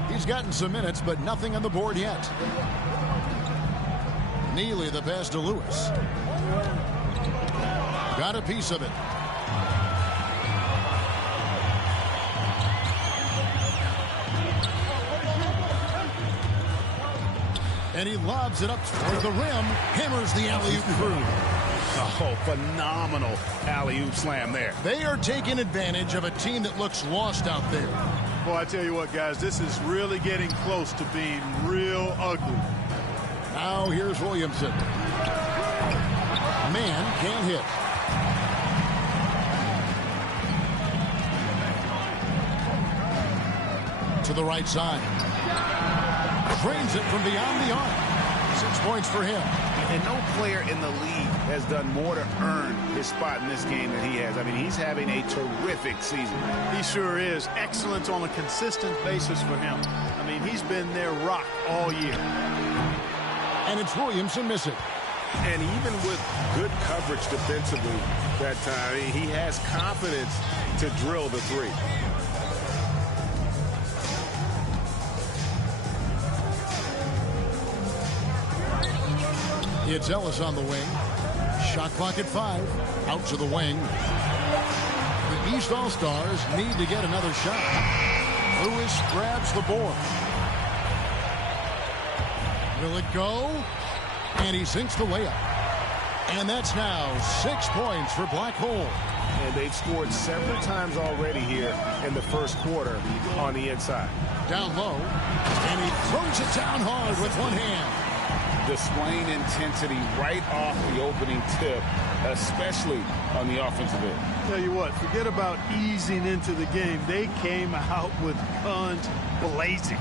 He's gotten some minutes, but nothing on the board yet. Neely the pass to Lewis. Got a piece of it. And he lobs it up toward the rim. Hammers the alley-oop through. Oh, phenomenal alley-oop slam there. They are taking advantage of a team that looks lost out there. Boy, I tell you what, guys, this is really getting close to being real ugly. Now here's Williamson. Man can't hit. To the right side. Drains it from beyond the arc. 6 points for him. And no player in the league has done more to earn his spot in this game than he has. I mean, he's having a terrific season. He sure is. Excellence on a consistent basis for him. I mean, he's been their rock all year. And it's Williamson missing. And even with good coverage defensively that time, he has confidence to drill the three. It's Ellis on the wing. Shot clock at 5. Out to the wing. The East All-Stars need to get another shot. Lewis grabs the board. Will it go? And he sinks the layup. And that's now 6 points for Black Hole. And they've scored several times already here in the first quarter on the inside. Down low. And he throws it down hard with one hand. Displaying intensity right off the opening tip, especially on the offensive end. Tell you what, forget about easing into the game. They came out with guns blazing.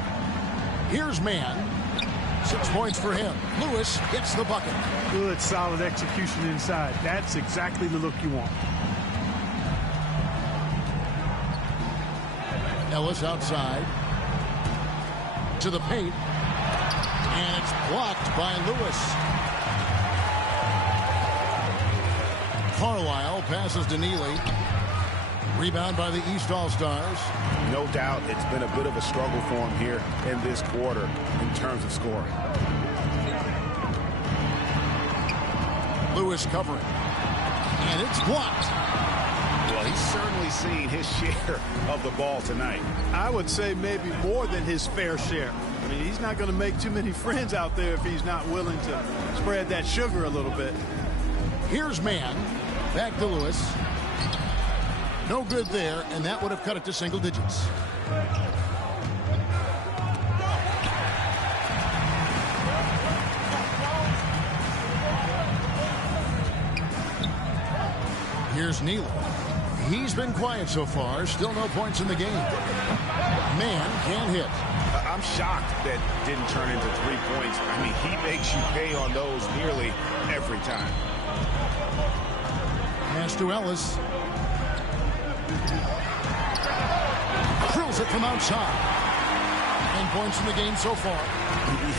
Here's Man. 6 points for him. Lewis gets the bucket. Good, solid execution inside. That's exactly the look you want. Ellis outside. To the paint. And it's blocked by Lewis. Carlisle passes to Neely. Rebound by the East All-Stars. No doubt it's been a bit of a struggle for him here in this quarter in terms of scoring. Lewis covering. And it's blocked. Well, he's certainly seen his share of the ball tonight. I would say maybe more than his fair share. I mean, he's not going to make too many friends out there if he's not willing to spread that sugar a little bit. Here's Mann. Back to Lewis. No good there, and that would have cut it to single digits. Here's Neal. He's been quiet so far. Still no points in the game. Mann can't hit. I'm shocked that didn't turn into 3 points. I mean, he makes you pay on those nearly every time. Pass to Ellis. Drills it from outside. 10 points in the game so far.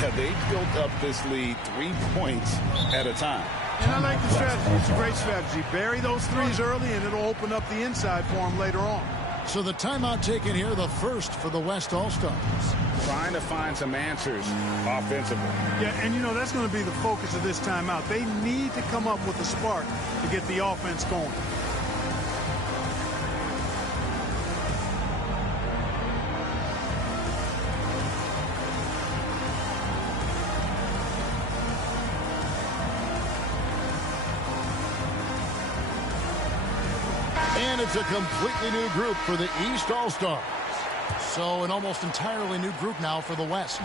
Yeah, they built up this lead 3 points at a time. And I like the strategy. It's a great strategy. Bury those threes early, and it'll open up the inside for him later on. So the timeout taken here, the first for the West All-Stars. Trying to find some answers offensively. Yeah, and you know, that's going to be the focus of this timeout. They need to come up with a spark to get the offense going. And it's a completely new group for the East All-Stars. So an almost entirely new group now for the West.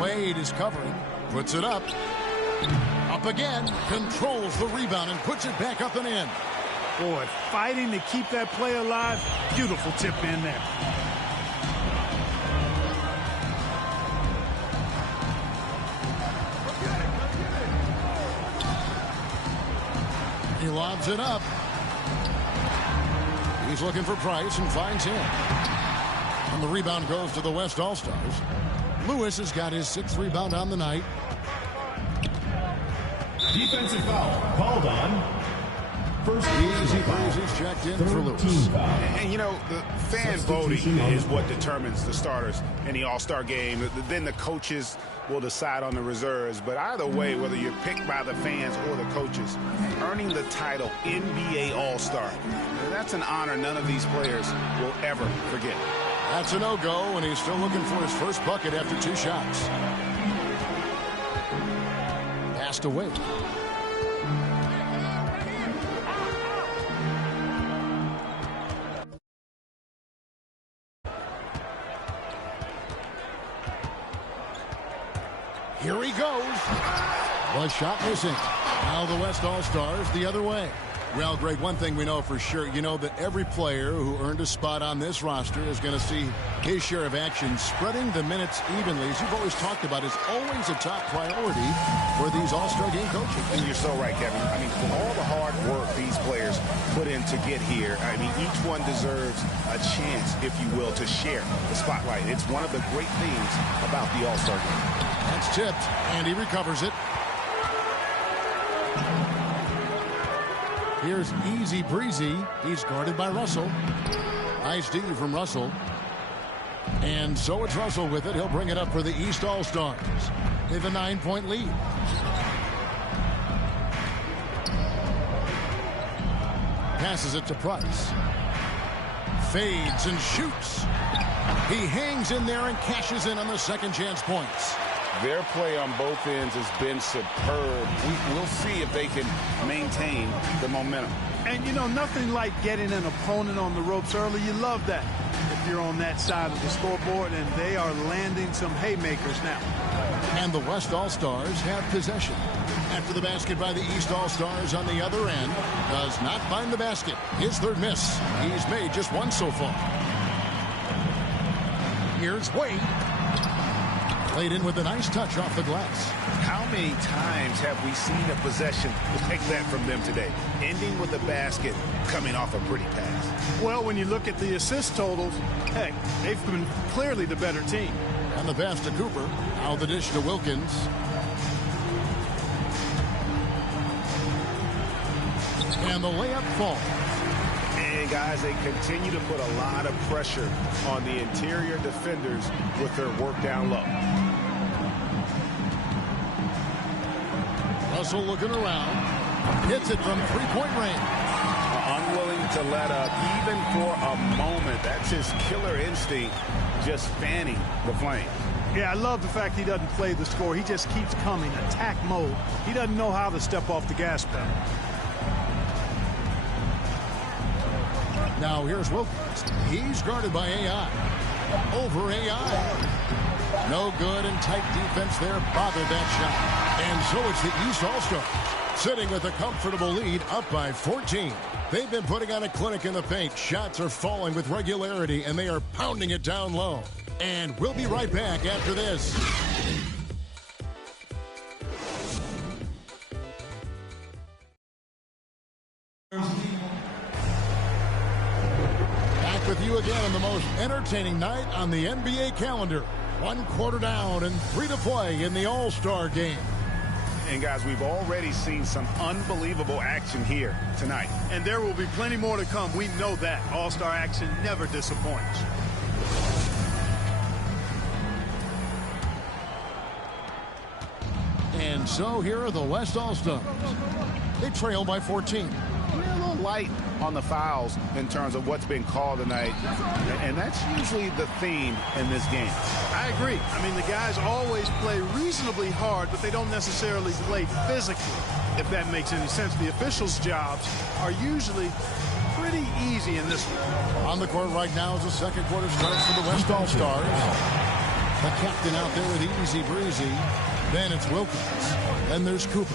Wade is covering, puts it up. Up again, controls the rebound and puts it back up and in. Boy, fighting to keep that play alive. Beautiful tip in there. He lobs it up. He's looking for Price and finds him. And the rebound goes to the West All-Stars. Lewis has got his 6th rebound on the night. Defensive foul called on. First Easy breezes checked in for Lewis. And, you know, the fan voting is what determines the starters in the All-Star game. Then the coaches will decide on the reserves. But either way, whether you're picked by the fans or the coaches, earning the title NBA All-Star, that's an honor none of these players will ever forget. That's a no-go, and he's still looking for his first bucket after 2 shots. Passed away. Here he goes. Was shot missing. Now the West All-Stars the other way. Well, Greg, one thing we know for sure, you know that every player who earned a spot on this roster is going to see his share of action. Spreading the minutes evenly, as you've always talked about, is always a top priority for these All-Star game coaches. And you're so right, Kevin. I mean, for all the hard work these players put in to get here, I mean, each one deserves a chance, if you will, to share the spotlight. It's one of the great things about the All-Star game. That's tipped, and he recovers it. Here's Easy Breezy. He's guarded by Russell. Nice D from Russell. And so it's Russell with it. He'll bring it up for the East All-Stars. They have a 9-point lead. Passes it to Price. Fades and shoots. He hangs in there and cashes in on the second chance points. Their play on both ends has been superb. We'll see if they can maintain the momentum. And, you know, nothing like getting an opponent on the ropes early. You love that if you're on that side of the scoreboard, and they are landing some haymakers now. And the West All-Stars have possession. After the basket by the East All-Stars on the other end. Does not find the basket. His 3rd miss. He's made just 1 so far. Here's Wade. Played in with a nice touch off the glass. How many times have we seen a possession like that from them today? Ending with a basket, coming off a pretty pass. Well, when you look at the assist totals, hey, they've been clearly the better team. And the pass to Cooper. Now the dish to Wilkins. And the layup falls. And, guys, they continue to put a lot of pressure on the interior defenders with their work down low. Russell looking around. Hits it from 3-point range. Unwilling to let up even for a moment. That's his killer instinct, just fanning the flame. Yeah, I love the fact he doesn't play the score. He just keeps coming, attack mode. He doesn't know how to step off the gas pedal. Now here's Wilkins. He's guarded by AI. Over AI. No good, and tight defense there bothered that shot. And so it's the East All-Stars sitting with a comfortable lead, up by 14. They've been putting on a clinic in the paint. Shots are falling with regularity, and they are pounding it down low. And we'll be right back after this. Back with you again on the most entertaining night on the NBA calendar. 1 quarter down and 3 to play in the All-Star game. And, guys, we've already seen some unbelievable action here tonight. And there will be plenty more to come. We know that. All-Star action never disappoints. And so here are the West All-Stars. They trail by 14. We're a little light on the fouls in terms of what's been called tonight. And that's usually the theme in this game. I agree. I mean, the guys always play reasonably hard, but they don't necessarily play physically, if that makes any sense. The officials' jobs are usually pretty easy in this one. On the court right now as the second quarter starts for the West All-Stars. The captain out there with easy breezy. Then it's Wilkins. Then there's Cooper.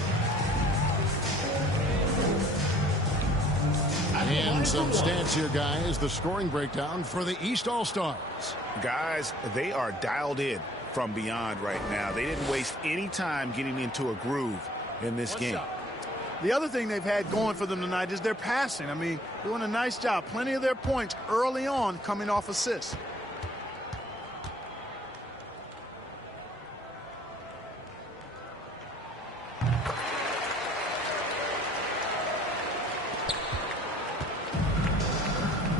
And some stats here, guys. The scoring breakdown for the East All-Stars. Guys, they are dialed in from beyond right now. They didn't waste any time getting into a groove in this game. The other thing they've had going for them tonight is their passing. I mean, doing a nice job. Plenty of their points early on coming off assists.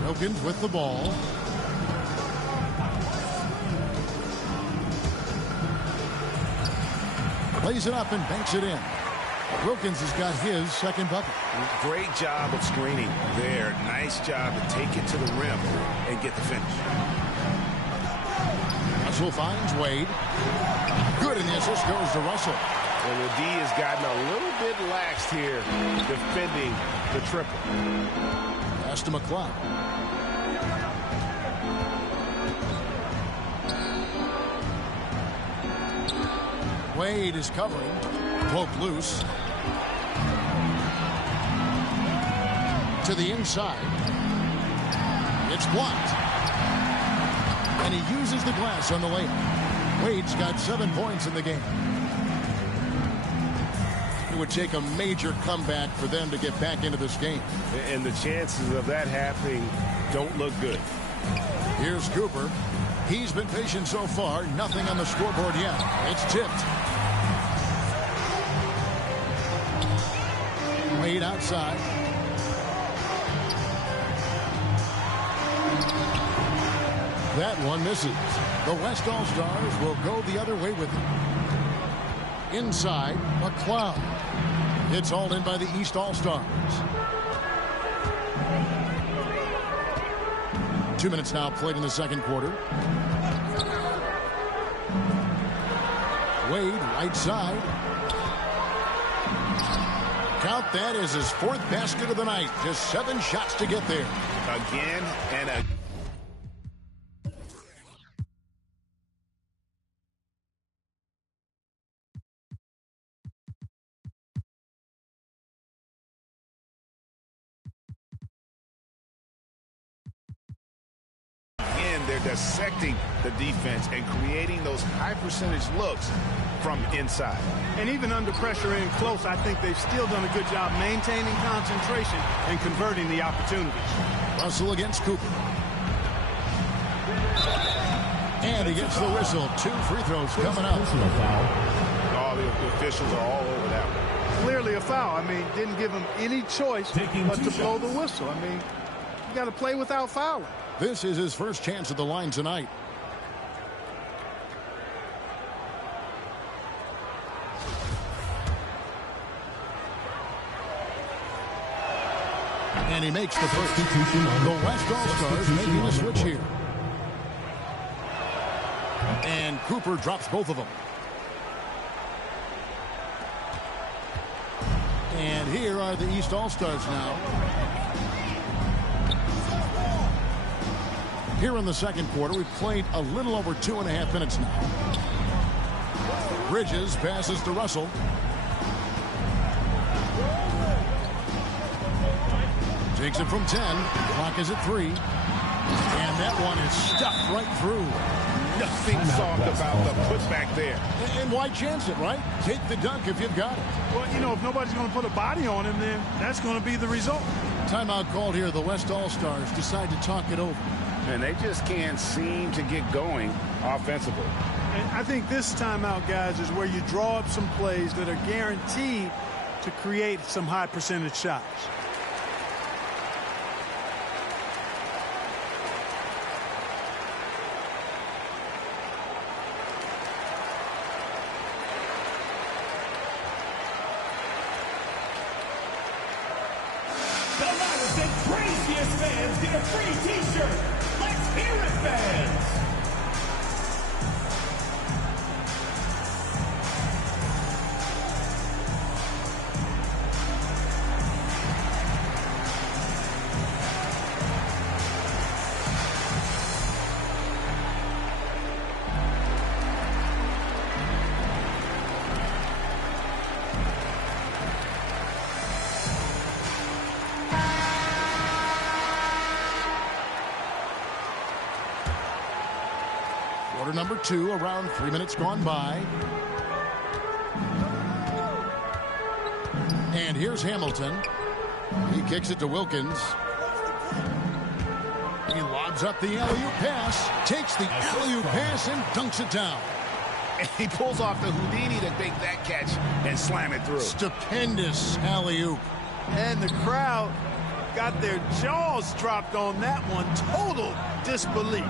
Wilkins with the ball. Plays it up and banks it in. Wilkins has got his second bucket. Great job of screening there. Nice job to take it to the rim and get the finish. Russell finds Wade. Good, and the assist goes to Russell. And the D has gotten a little bit laxed here defending the triple. Pass to McCloud. Wade is covering. Poked loose. To the inside. It's blocked. And he uses the glass on the layup. Wade's got 7 points in the game. It would take a major comeback for them to get back into this game. And the chances of that happening don't look good. Here's Cooper. He's been patient so far. Nothing on the scoreboard yet. It's tipped. Wade outside. That one misses. The West All-Stars will go the other way with it. Inside, McCloud. It's hauled in by the East All-Stars. 2 minutes now played in the second quarter. Wade, right side. Count that as his 4th basket of the night. Just 7 shots to get there. Again and again. They're dissecting the defense and creating those high percentage looks from inside. And even under pressure in close, I think they've still done a good job maintaining concentration and converting the opportunities. Russell against Cooper. And he gets the whistle. 2 free throws coming up. All the officials are all over that one. Clearly a foul. I mean, didn't give him any choice but to blow the whistle. I mean, you got to play without fouling. This is his first chance at the line tonight. And he makes the first. The West All-Stars making a switch here. And Cooper drops both of them. And here are the East All-Stars now. Here in the second quarter, we've played a little over 2.5 minutes now. Bridges passes to Russell. Takes it from 10. Clock is at 3. And that one is stuffed right through. Nothing soft about the putback there. And why chance it, right? Take the dunk if you've got it. Well, you know, if nobody's going to put a body on him, then that's going to be the result. Timeout called here. The West All-Stars decide to talk it over. And they just can't seem to get going offensively. And I think this timeout, guys, is where you draw up some plays that are guaranteed to create some high percentage shots. The loudest and craziest fans get a free t-shirt. Let's hear it, fans. number 2, around 3 minutes gone by. And here's Hamilton. He kicks it to Wilkins. He lobs up the alley-oop pass, takes the alley-oop pass and dunks it down. And he pulls off the Houdini to make that catch and slam it through. Stupendous alley-oop. And the crowd got their jaws dropped on that one. Total disbelief.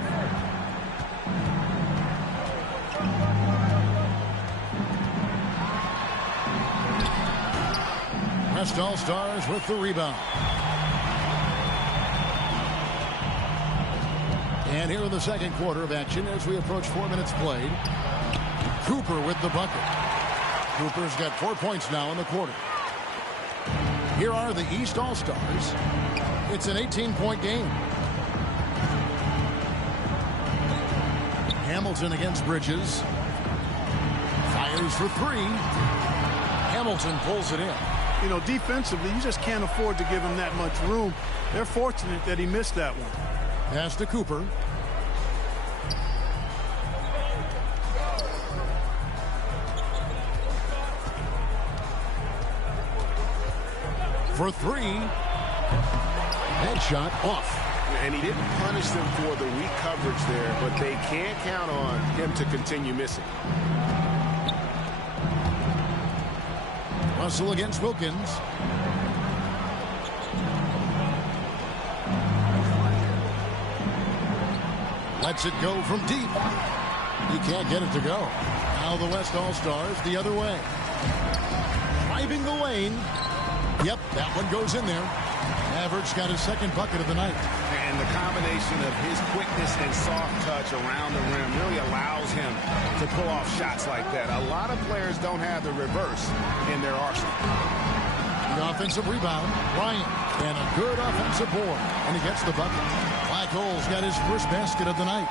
West All-Stars with the rebound. And here in the second quarter of action as we approach 4 minutes played. Cooper with the bucket. Cooper's got 4 points now in the quarter. Here are the East All-Stars. It's an 18-point game. Hamilton against Bridges. Fires for 3. Hamilton pulls it in. You know, defensively, you just can't afford to give him that much room. They're fortunate that he missed that one. Pass to Cooper. For 3. Headshot off. And he didn't punish them for the weak coverage there, but they can't count on him to continue missing. Russell against Wilkins. Lets it go from deep. He can't get it to go. Now the West All-Stars the other way. Driving the lane. Yep, that one goes in there. Average got his second bucket of the night. And the combination of his quickness and soft touch around the rim really allows him to pull off shots like that. A lot of players don't have the reverse in their arsenal. The offensive rebound, Bryant, and a good offensive board. And he gets the bucket. Black Hole's got his first basket of the night.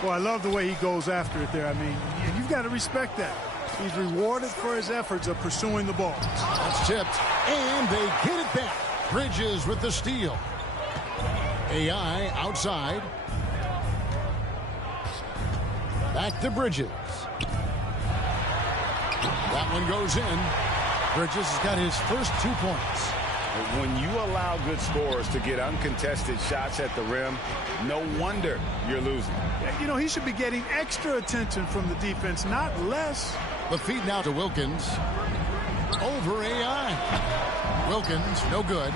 Well, I love the way he goes after it there. I mean, you've got to respect that. He's rewarded for his efforts of pursuing the ball. That's tipped, and they get it back. Bridges with the steal. AI outside. Back to Bridges. That one goes in. Bridges has got his first 2 points. When you allow good scorers to get uncontested shots at the rim, no wonder you're losing. You know, he should be getting extra attention from the defense, not less. The feed now to Wilkins. Over AI. Wilkins, no good.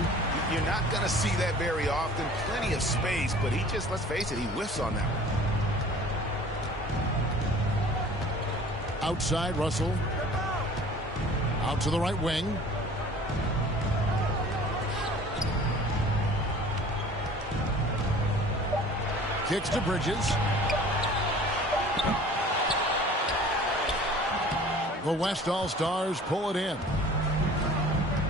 You're not going to see that very often. Plenty of space, but he just, let's face it, he whiffs on that one. Outside, Russell. Out to the right wing. Kicks to Bridges. The West All-Stars pull it in.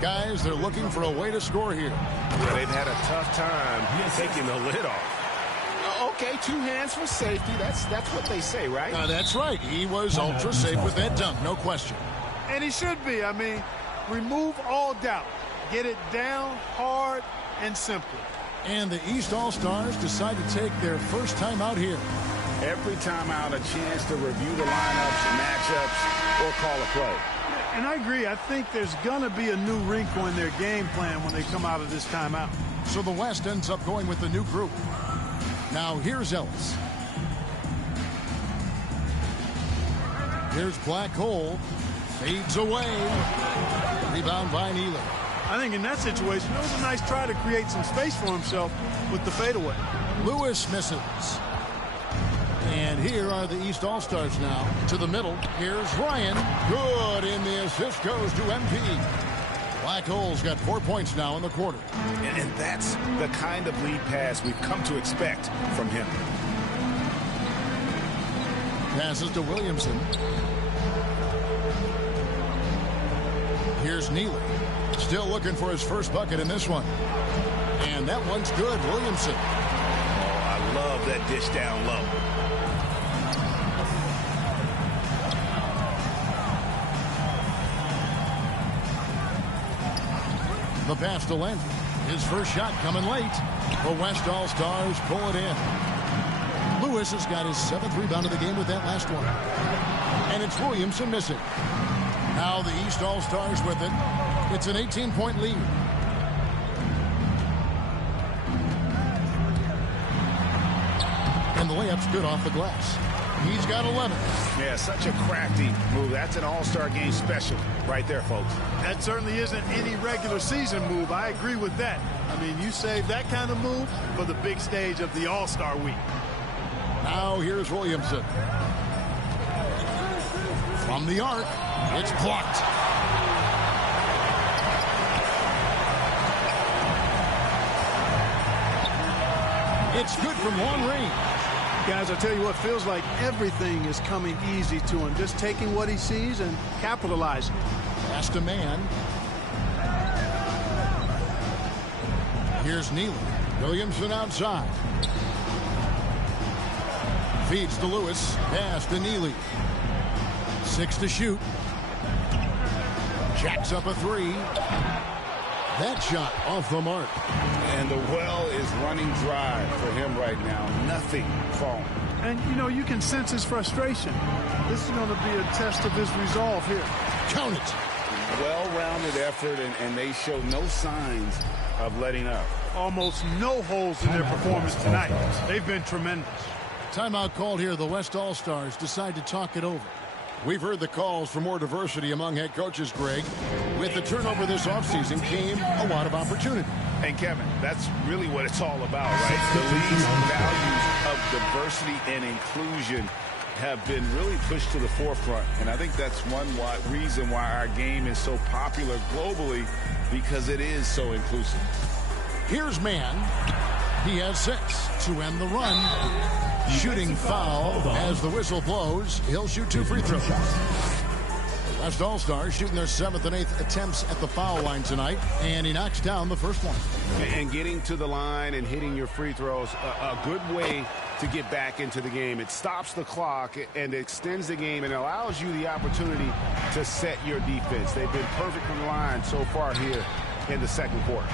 Guys, they're looking for a way to score here. Yeah, they've had a tough time taking the lid off. Okay, 2 hands for safety. That's what they say, right? That's right. He was ultra safe with that dunk, no question. And he should be. I mean, remove all doubt. Get it down hard and simple. And the East All-Stars decide to take their first time out here. Every time out, a chance to review the lineups, matchups, or call a play. And I agree. I think there's going to be a new wrinkle in their game plan when they come out of this timeout. So the West ends up going with the new group. Now here's Ellis. Here's Black Hole. Fades away. Rebound by Neely. I think in that situation, it was a nice try to create some space for himself with the fadeaway. Lewis misses. And here are the East All-Stars now. To the middle. Here's Ryan. Good, and the assist goes to MP. Black Hole's got 4 points now in the quarter. And that's the kind of lead pass we've come to expect from him. Passes to Williamson. Here's Neely. Still looking for his first bucket in this one. And that one's good. Williamson. Oh, I love that dish down low. The pass to Landry. His first shot coming late. The West All-Stars pull it in. Lewis has got his 7th rebound of the game with that last one. And it's Williamson missing. Now the East All-Stars with it. It's an 18-point lead. And the layup's good off the glass. He's got 11. Yeah, such a crafty move. That's an All-Star game special right there, folks. That certainly isn't any regular season move. I agree with that. I mean, you save that kind of move for the big stage of the All-Star week. Now here's Williamson. From the arc, it's blocked. It's good from long range. Guys, I tell you what, feels like everything is coming easy to him. Just taking what he sees and capitalizing. Past a man. Here's Neely. Williamson outside. Feeds to Lewis. Pass to Neely. 6 to shoot. Jacks up a 3. That shot off the mark. And the well is running dry for him right now. Nothing falling. And, you know, you can sense his frustration. This is going to be a test of his resolve here. Count it. Well-rounded effort, and they show no signs of letting up. Almost no holes in their performance tonight. They've been tremendous. Timeout called here. The West All-Stars decide to talk it over. We've heard the calls for more diversity among head coaches, Greg. With the turnover this offseason came a lot of opportunity. And, Kevin, that's really what it's all about, right? The league's values of diversity and inclusion have been really pushed to the forefront. And I think that's one reason why our game is so popular globally, because it is so inclusive. Here's Mann. He has 6 to end the run. Shooting foul as the whistle blows. He'll shoot 2 free throws. West All-Stars shooting their 7th and 8th attempts at the foul line tonight, and he knocks down the first one. And getting to the line and hitting your free throws, a good way to get back into the game. It stops the clock and extends the game and allows you the opportunity to set your defense. They've been perfect from the line so far here in the second quarter.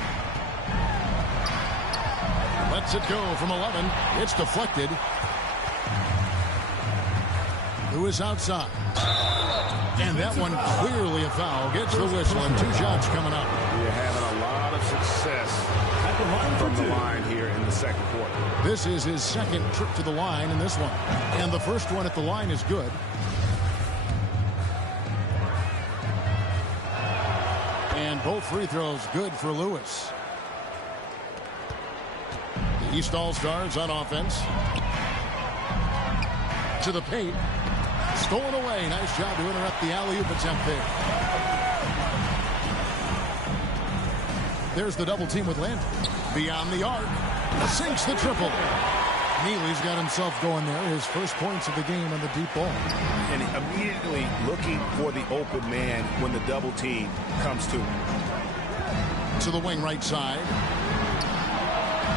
Lets it go from 11. It's deflected. Lewis outside. And that one clearly a foul. Gets the whistle and 2 shots coming up. You're having a lot of success from the line here in the second quarter. This is his 2nd trip to the line in this one. And the first one at the line is good. And both free throws good for Lewis. The East All-Stars on offense. To the paint. Stolen away. Nice job to interrupt the alley-oop attempt there. There's the double team with Landry. Beyond the arc. Sinks the triple. Neely's got himself going there. His first points of the game on the deep ball. And immediately looking for the open man when the double team comes to him. To the wing right side.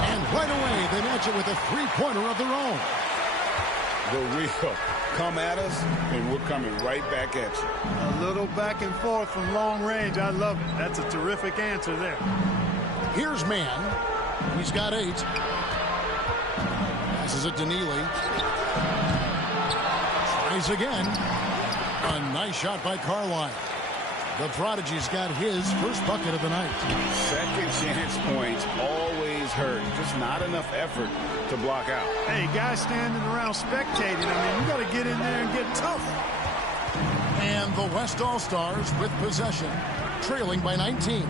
And right away, they match it with a 3-pointer of their own. The real come at us, and we're coming right back at you. A little back and forth from long range. I love it. That's a terrific answer there. Here's Mann. He's got 8. Passes it to Neely. Tries again. A nice shot by Carlisle. The prodigy's got his first bucket of the night. Second chance points always hurt. Just not enough effort to block out. Hey, guys standing around spectating. I mean, you got to get in there and get tough. And the West All-Stars with possession, trailing by 19.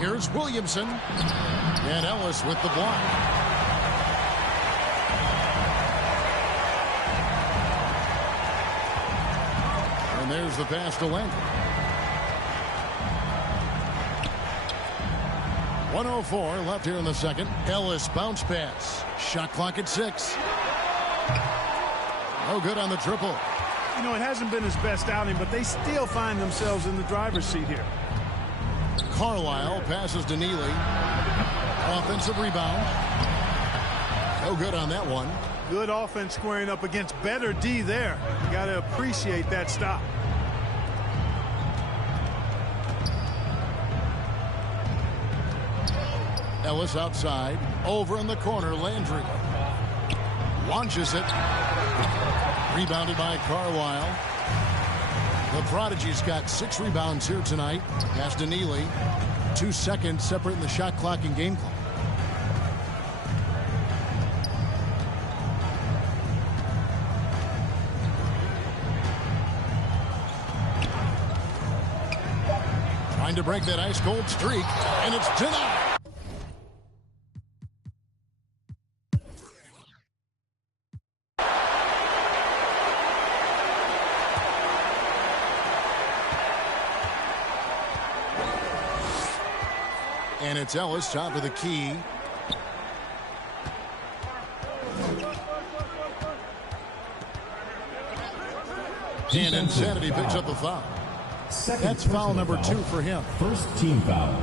Here's Williamson. And Ellis with the block. And there's the pass to Landry. 1:04 left here in the second. Ellis bounce pass. Shot clock at 6. No good on the triple. You know, it hasn't been his best outing, but they still find themselves in the driver's seat here. Carlisle passes to Neely. Offensive rebound. No good on that one. Good offense squaring up against better D there. You got to appreciate that stop. Ellis outside. Over in the corner, Landry. Launches it. Rebounded by Carlisle. The Prodigy's got 6 rebounds here tonight. Pass to Neely. 2 seconds separating the shot clock and game clock. Trying to break that ice-cold streak, and it's denied. And it's Ellis, top of the key. And Insanity picks up the foul. That's foul number 2 for him. First team foul.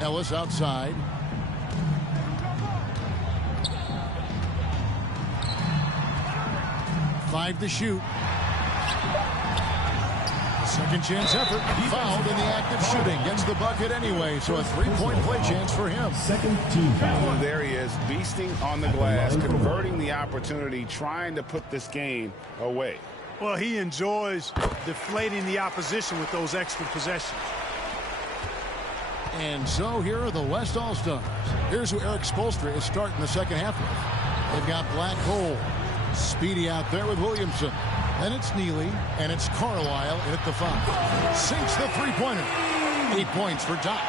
Ellis outside. Five to shoot. Second chance effort. Fouled in the act of shooting. Gets the bucket anyway, so a 3-point play chance for him. Second team foul. There he is, beasting on the glass, converting the opportunity, trying to put this game away. Well, he enjoys deflating the opposition with those extra possessions. And so here are the West All-Stars. Here's who Eric Spoelstra is starting the second half with. They've got Black Hole. Speedy out there with Williamson. Then it's Neely, and it's Carlisle in at the 5. Sinks the three-pointer. 8 points for Doc.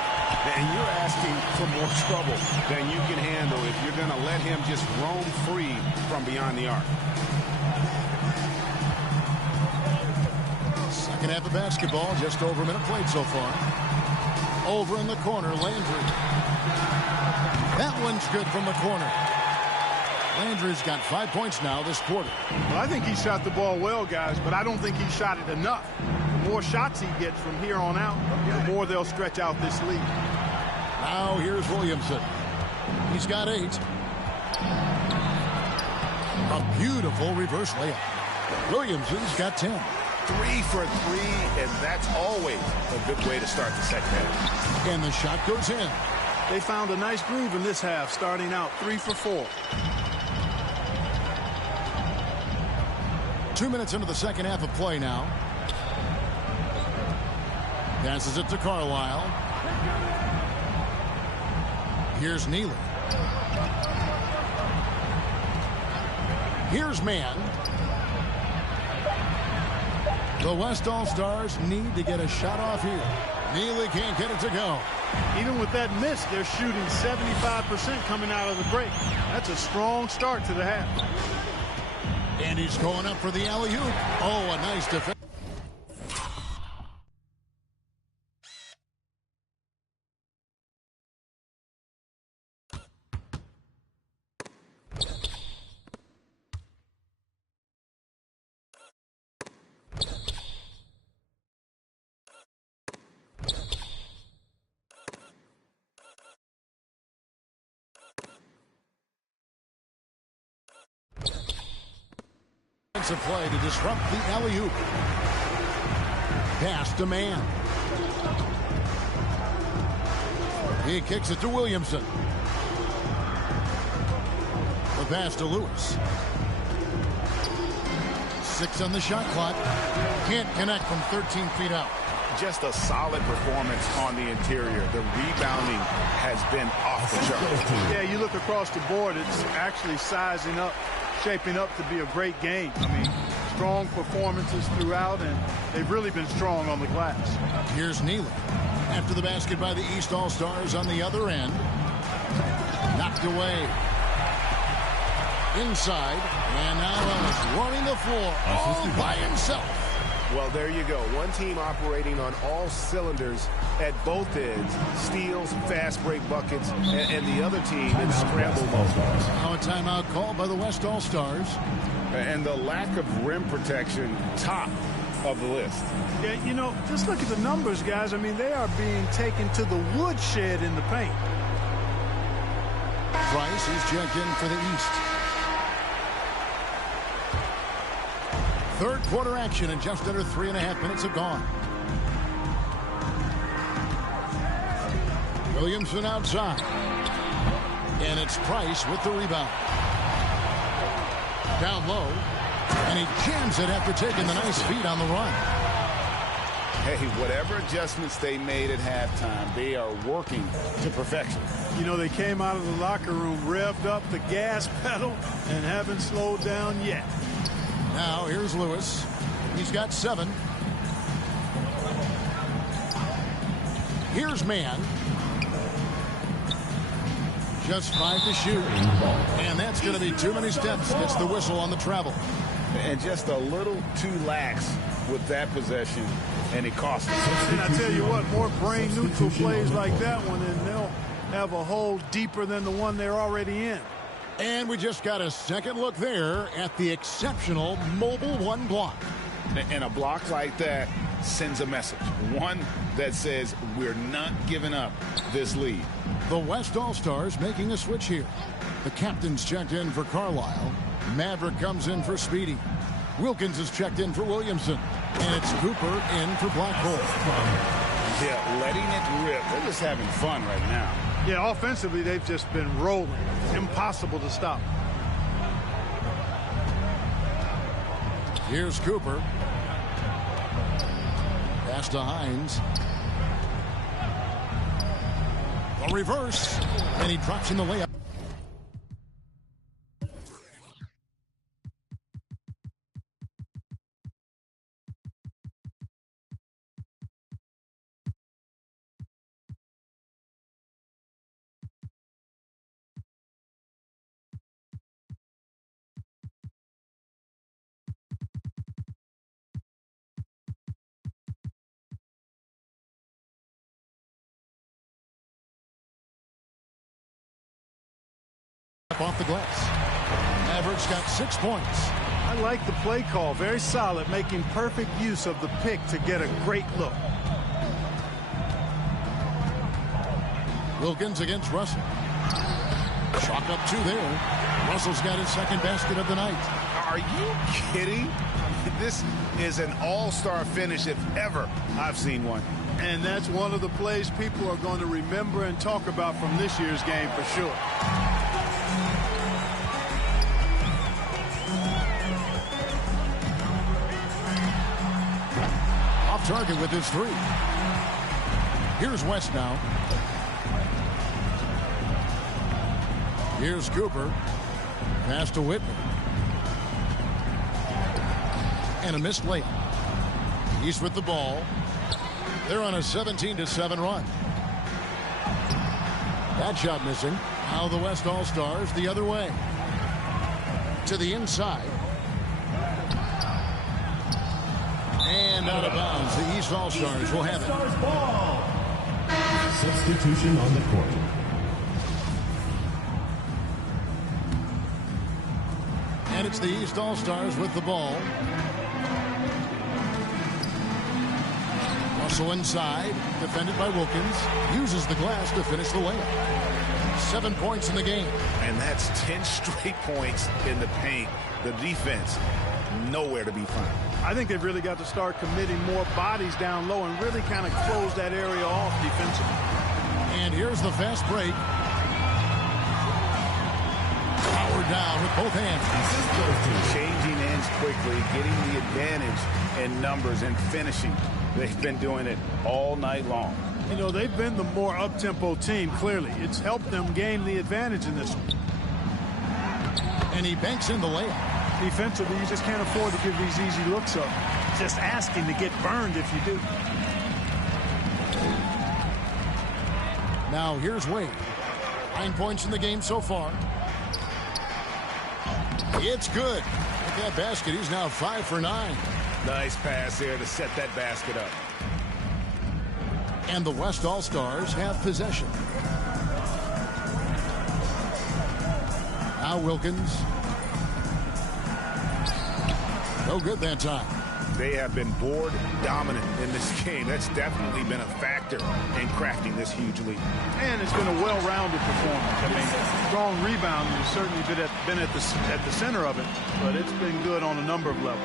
And you're asking for more trouble than you can handle if you're going to let him just roam free from beyond the arc. Second half of basketball, just over a minute played so far. Over in the corner, Landry. That one's good from the corner. Landry's got 5 points now this quarter. Well, I think he shot the ball well, guys, but I don't think he shot it enough. The more shots he gets from here on out, the more they'll stretch out this lead. Now here's Williamson. He's got 8. A beautiful reverse layup. Williamson's got 10. 3 for 3, and that's always a good way to start the second half. And the shot goes in. They found a nice groove in this half, starting out 3 for 4. 2 minutes into the second half of play now. Passes it to Carlisle. Here's Neely. Here's Mann. The West All-Stars need to get a shot off here. Neely can't get it to go. Even with that miss, they're shooting 75% coming out of the break. That's a strong start to the half. And he's going up for the alley-oop. Oh, a nice defense. Of play to disrupt the alley-oop. Pass to Mann. He kicks it to Williamson. The pass to Lewis. 6 on the shot clock. Can't connect from 13 feet out. Just a solid performance on the interior. The rebounding has been off the charts. Yeah, you look across the board, it's actually sizing up, shaping up to be a great game. I mean, strong performances throughout, and they've really been strong on the glass. Here's Neely. After the basket by the East All-Stars on the other end. Knocked away. Inside. And now Ellis running the floor all by himself. Well, there you go. One team operating on all cylinders at both ends. Steals, fast break buckets, and the other team in scramble mode. Now a timeout called by the West All-Stars. And the lack of rim protection, top of the list. Yeah, you know, just look at the numbers, guys. I mean, they are being taken to the woodshed in the paint. Price is checked in for the East. Third quarter action, and just under 3.5 minutes have gone. Williamson outside. And it's Price with the rebound. Down low. And he jams it after taking the nice feed on the run. Hey, whatever adjustments they made at halftime, they are working to perfection. You know, they came out of the locker room, revved up the gas pedal, and haven't slowed down yet. Now, here's Lewis. He's got 7. Here's Mann. Just 5 to shoot. And that's going to be too many steps. Gets the whistle on the travel. And just a little too lax with that possession, and it cost them. And I tell you what, more brain-neutral plays like that one, and they'll have a hole deeper than the one they're already in. And we just got a second look there at the exceptional mobile 1 block. And a block like that sends a message. One that says we're not giving up this lead. The West All-Stars making a switch here. The captain's checked in for Carlisle. Maverick comes in for Speedy. Wilkins is checked in for Williamson. And it's Cooper in for Blackpool. Yeah, letting it rip. They're just having fun right now. Yeah, offensively, they've just been rolling. Impossible to stop. Here's Cooper. Pass to Hines. A reverse. And he drops in the layup. Off the glass. Mavericks got 6 points. I like the play call. Very solid, making perfect use of the pick to get a great look. Wilkins against Russell. Chalk up 2 there. Russell's got his second basket of the night. Are you kidding? This is an all-star finish if ever I've seen one. And that's one of the plays people are going to remember and talk about from this year's game for sure. Off target with his 3. Here's West now. Here's Cooper. Pass to Whitman. And a missed layup. East with the ball. They're on a 17-7 run. That shot missing. Now the West All-Stars the other way. To the inside. And out of bounds. The East All-Stars will have it. Substitution on the court. And it's the East All-Stars with the ball. Russell inside, defended by Wilkins. Uses the glass to finish the layup. 7 points in the game. And that's 10 straight points in the paint. The defense, nowhere to be found. I think they've really got to start committing more bodies down low and really kind of close that area off defensively. And here's the fast break. Power down with both hands. Changing ends quickly, getting the advantage in numbers and finishing. They've been doing it all night long. You know, they've been the more up-tempo team, clearly. It's helped them gain the advantage in this one. And he banks in the layup. Defensively, you just can't afford to give these easy looks up. Just asking to get burned if you do. Now here's Wade. 9 points in the game so far. It's good. With that basket, he's now 5 for 9. Nice pass there to set that basket up. And the West All-Stars have possession. Now Wilkins. No good that time. They have been board dominant in this game. That's definitely been a factor in crafting this huge lead. And it's been a well-rounded performance. I mean, strong rebounding has certainly been at the center of it, but it's been good on a number of levels.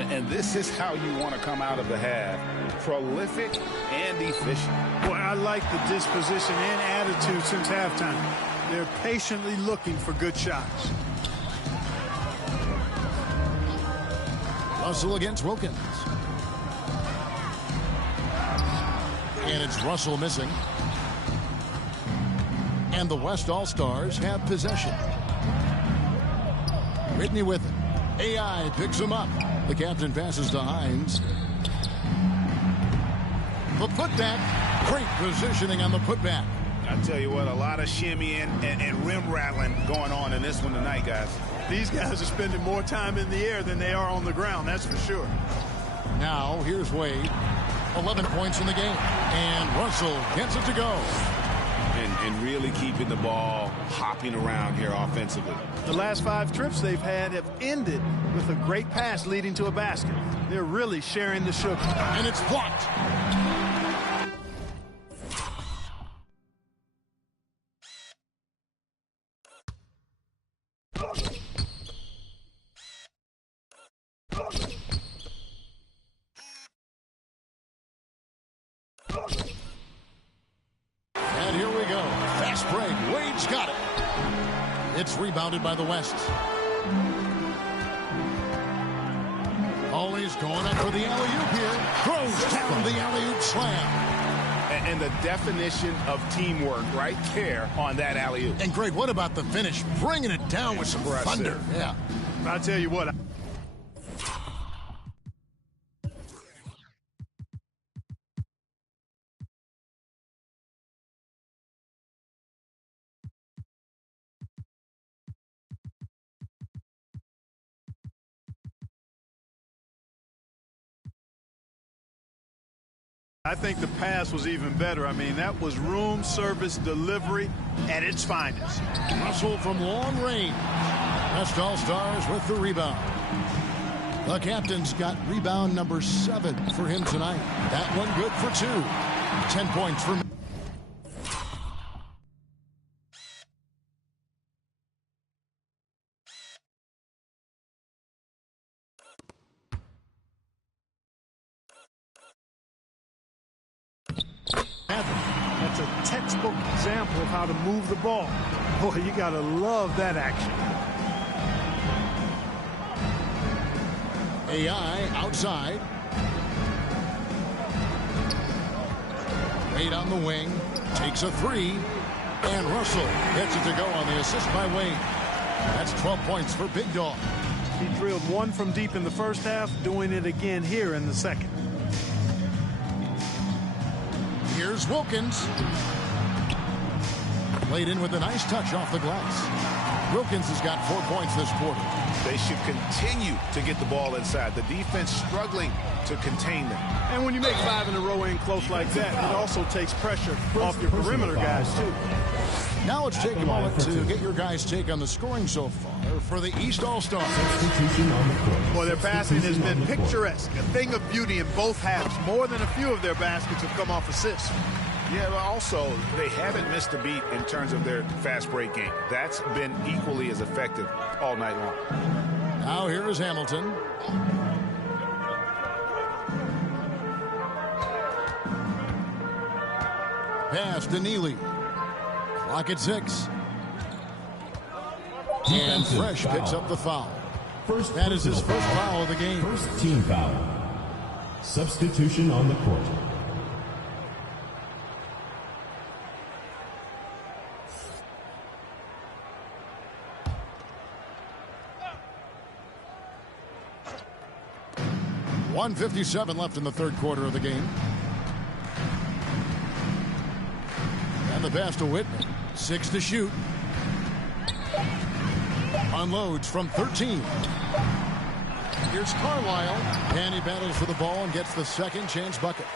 And this is how you want to come out of the half. Prolific and efficient. Boy, I like the disposition and attitude since halftime. They're patiently looking for good shots. Russell against Wilkins. And it's Russell missing. And the West All-Stars have possession. Whitney with it. AI picks him up. The captain passes to Hines. The putback. Great positioning on the putback. I tell you what, a lot of shimmying and rim rattling going on in this one tonight, guys. These guys are spending more time in the air than they are on the ground, that's for sure. Now, here's Wade. 11 points in the game. And Russell gets it to go. And really keeping the ball hopping around here offensively. The last 5 trips they've had have ended with a great pass leading to a basket. They're really sharing the sugar. And it's blocked. And here we go. Fast break. Wade's got it. It's rebounded by the West. Always going up for the alley-oop here. Throws down the alley-oop slam. And the definition of teamwork right there on that alley-oop. And Greg, what about the finish? Bringing it down with some thunder. Yeah. I'll tell you what. I think the pass was even better. I mean, that was room service delivery at its finest. Russell from long range. West All-Stars with the rebound. The captain's got rebound number 7 for him tonight. That one good for 2. 10 points for That's a textbook example of how to move the ball. Boy, you got to love that action. AI outside. Wade on the wing. Takes a 3. And Russell gets it to go on the assist by Wade. That's 12 points for Big Dog. He drilled 1 from deep in the first half, doing it again here in the second. Here's Wilkins. Played in with a nice touch off the glass. Wilkins has got 4 points this quarter. They should continue to get the ball inside. The defense struggling to contain them. And when you make 5 in a row in close like that, it also takes pressure off your perimeter guys, too. Now let's take a moment to get your guys' take on the scoring so far for the East All-Stars. Well, their passing has been picturesque, a thing of beauty in both halves. More than a few of their baskets have come off assists. Yeah, but also, they haven't missed a beat in terms of their fast break game. That's been equally as effective all night long. Now here is Hamilton. Pass to Neely. Clock at 6. And Fresh picks up the foul. That is his first foul of the game. First team foul. Substitution on the court. .157 left in the third quarter of the game. And the pass to Whitman. 6 to shoot. Unloads from 13. Here's Carlisle. And he battles for the ball and gets the second chance bucket.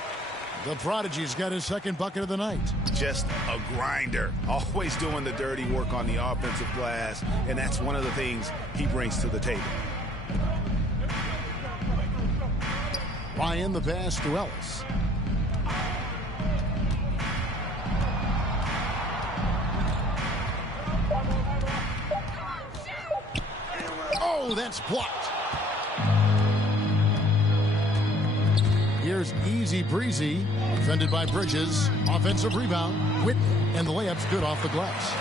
The Prodigy's got his second bucket of the night. Just a grinder. Always doing the dirty work on the offensive glass. And that's one of the things he brings to the table. Ryan the pass to Ellis. Oh, that's blocked. Here's Easy Breezy, defended by Bridges. Offensive rebound, Whitney, and the layup's good off the glass.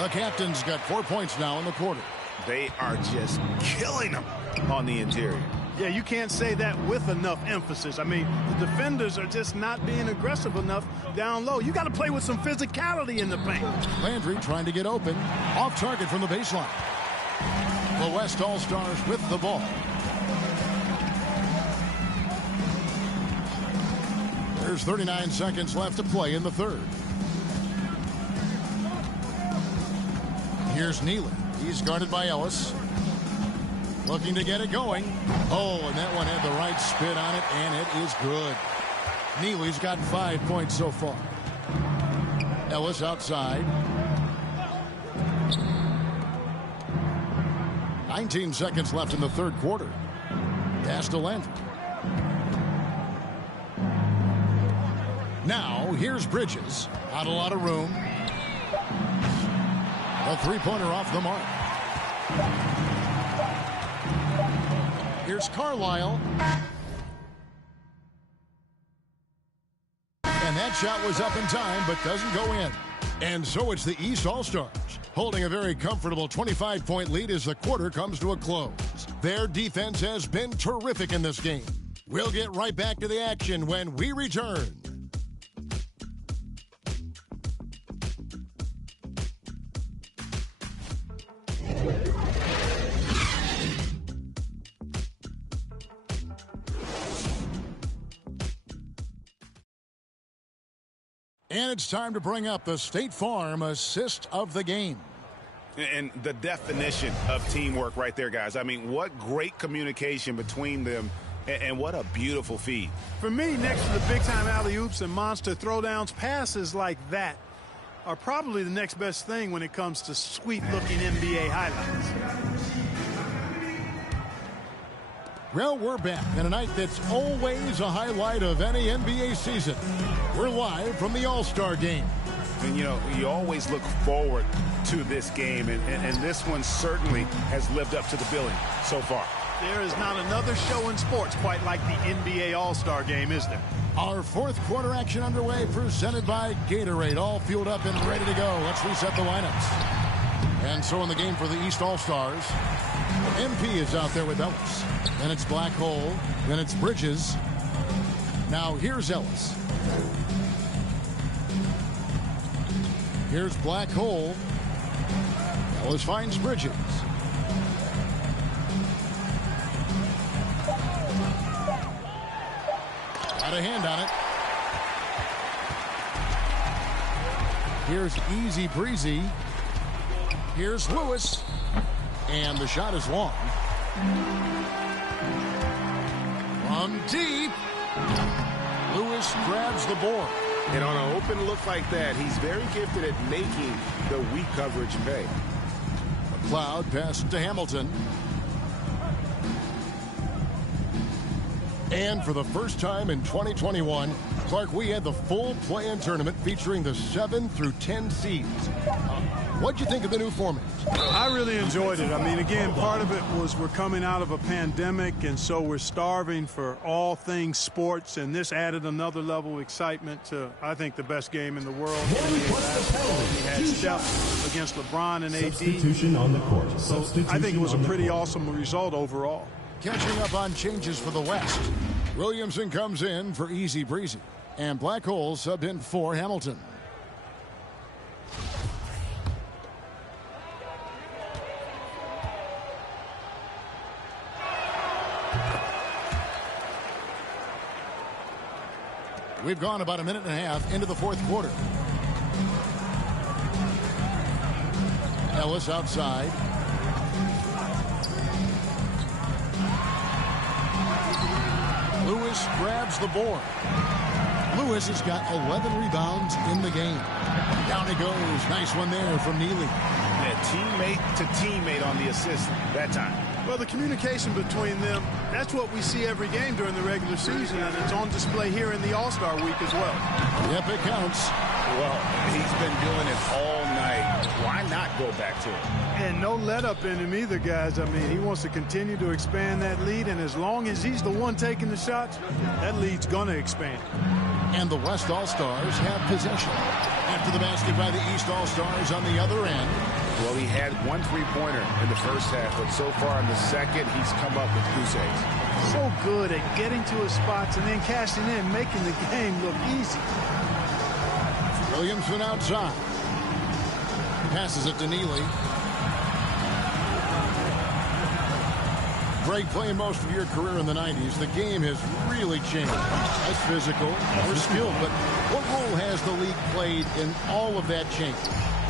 The captain's got 4 points now in the quarter. They are just killing them on the interior. Yeah, you can't say that with enough emphasis. I mean, the defenders are just not being aggressive enough down low. You got to play with some physicality in the paint. Landry trying to get open. Off target from the baseline. The West All-Stars with the ball. There's 39 seconds left to play in the third. Here's Neely. He's guarded by Ellis. Looking to get it going. Oh, and that one had the right spin on it, and it is good. Neely's got 5 points so far. Ellis outside. 19 seconds left in the third quarter. Pass to Landry. Now, here's Bridges. Not a lot of room. A three-pointer off the mark. Here's Carlisle. And that shot was up in time, but doesn't go in. And so it's the East All-Stars, holding a very comfortable 25-point lead as the quarter comes to a close. Their defense has been terrific in this game. We'll get right back to the action when we return. And it's time to bring up the State Farm assist of the game. And the definition of teamwork right there, guys. I mean, what great communication between them, and what a beautiful feed. For me, next to the big-time alley-oops and monster throwdowns, passes like that are probably the next best thing when it comes to sweet-looking NBA highlights. Well, we're back in a night that's always a highlight of any NBA season. We're live from the All-Star game. And, you know, you always look forward to this game, and this one certainly has lived up to the billing so far. There is not another show in sports quite like the NBA All-Star game, is there? Our fourth quarter action underway, presented by Gatorade. All fueled up and ready to go. Let's reset the lineups. And so in the game for the East All-Stars, MP is out there with Ellis. Then it's Black Hole. Then it's Bridges. Now here's Ellis. Here's Black Hole. Ellis finds Bridges. Got a hand on it. Here's Easy Breezy. Here's Lewis. And the shot is long. From deep. Lewis grabs the board. And on an open look like that, he's very gifted at making the weak coverage pay. McLeod passes to Hamilton. And for the first time in 2021, Clark, we had the full play-in tournament featuring the 7 through 10 seeds. What'd you think of the new format? I really enjoyed it. I mean, again, part of it was we're coming out of a pandemic, and so we're starving for all things sports, and this added another level of excitement to, I think, the best game in the world. We had Steph against LeBron and AD. Substitution on the court. So I think it was a pretty awesome result overall. Catching up on changes for the West. Williamson comes in for Easy Breezy, and Black Hole subbed in for Hamilton. We've gone about a minute and a half into the fourth quarter. Ellis outside. Lewis grabs the board. Lewis has got 11 rebounds in the game. Down he goes. Nice one there from Neely. Yeah, teammate to teammate on the assist that time. Well, the communication between them, that's what we see every game during the regular season, and it's on display here in the All-Star week as well. Yep, it counts. Well, he's been doing it all night. Why not go back to it? And no let up in him either, guys. I mean, he wants to continue to expand that lead, and as long as he's the one taking the shots, that lead's going to expand. And the West All-Stars have possession. After the basket by the East All-Stars on the other end. Well, he had one three-pointer in the first half, but so far in the second, he's come up with goose eggs. So good at getting to his spots and then cashing in, making the game look easy. Williamson outside. Passes it to Neely. Greg, playing most of your career in the 90s, the game has really changed. Less physical, more skilled, but what role has the league played in all of that change?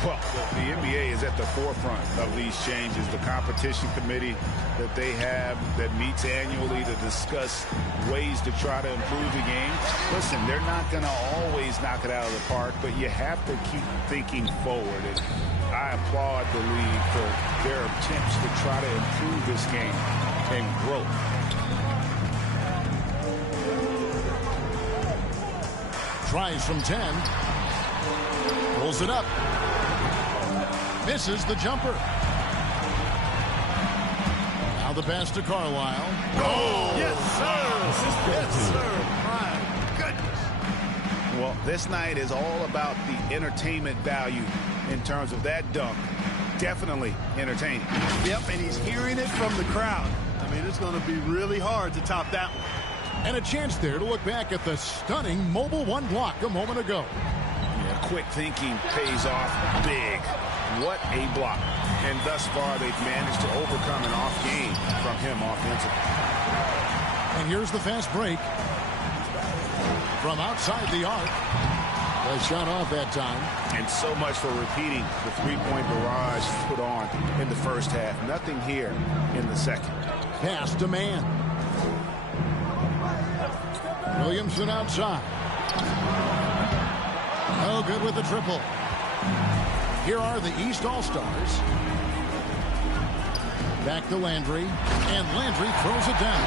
Well, the NBA is at the forefront of these changes. The competition committee that they have that meets annually to discuss ways to try to improve the game. Listen, they're not going to always knock it out of the park, but you have to keep thinking forward. And I applaud the league for their attempts to try to improve this game and grow. Tries from 10. Pulls it up. Misses the jumper. Now the pass to Carlisle. Oh, yes, sir. Yes, sir. My goodness. Well, this night is all about the entertainment value in terms of that dunk. Definitely entertaining. Yep, and he's hearing it from the crowd. I mean, it's going to be really hard to top that one. And a chance there to look back at the stunning mobile one block a moment ago. Yeah, quick thinking pays off big. What a block. And thus far, they've managed to overcome an off game from him offensively. And here's the fast break. From outside the arc. A shot off that time. And so much for repeating the three-point barrage put on in the first half. Nothing here in the second. Pass to man. Williamson outside. Oh, good with the triple. Here are the East All-Stars. Back to Landry. And Landry throws it down.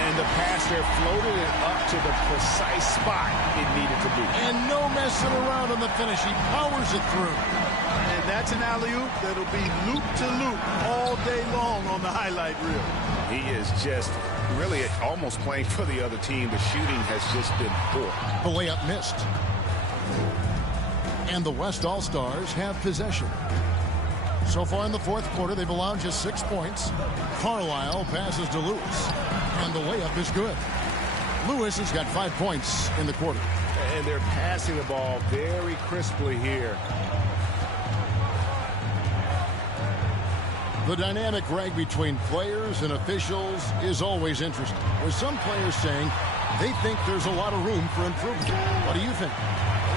And the pass there floated it up to the precise spot it needed to be. And no messing around on the finish. He powers it through. And that's an alley-oop that'll be loop-to-loop all day long on the highlight reel. He is just really almost playing for the other team. The shooting has just been poor. The layup missed. And the West All-Stars have possession. So far in the fourth quarter, they've allowed just 6 points. Carlisle passes to Lewis. And the layup is good. Lewis has got 5 points in the quarter. And they're passing the ball very crisply here. The dynamic rag between players and officials is always interesting, with some players saying they think there's a lot of room for improvement. What do you think?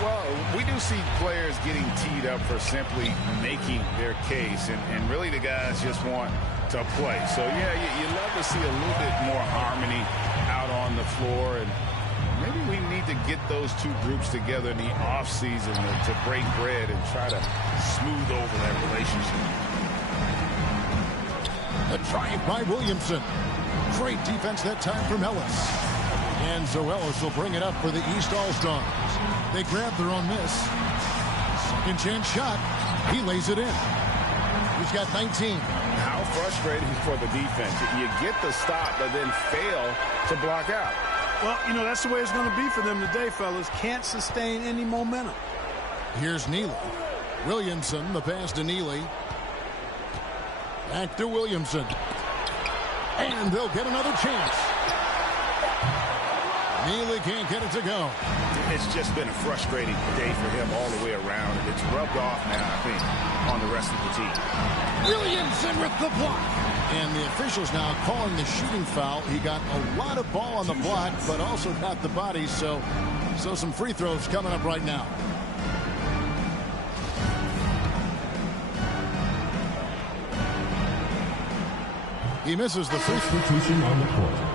Well, we do see players getting teed up for simply making their case, and really the guys just want to play. So, yeah, you love to see a little bit more harmony out on the floor, and maybe we need to get those two groups together in the offseason to break bread and try to smooth over that relationship. A triumph by Williamson. Great defense that time from Ellis. And Zoelis will bring it up for the East All-Stars. They grab their own miss. Second chance shot. He lays it in. He's got 19. How frustrating for the defense. You get the stop, but then fail to block out. Well, you know, that's the way it's going to be for them today, fellas. Can't sustain any momentum. Here's Neely. Williamson, the pass to Neely. Back to Williamson. And they'll get another chance. Neely can't get it to go. It's just been a frustrating day for him all the way around, and it's rubbed off now, I think, on the rest of the team. Williamson with the block. And the officials now calling the shooting foul. He got a lot of ball on the block, but also got the body, so some free throws coming up right now. He misses the free throw. Substitution on the court.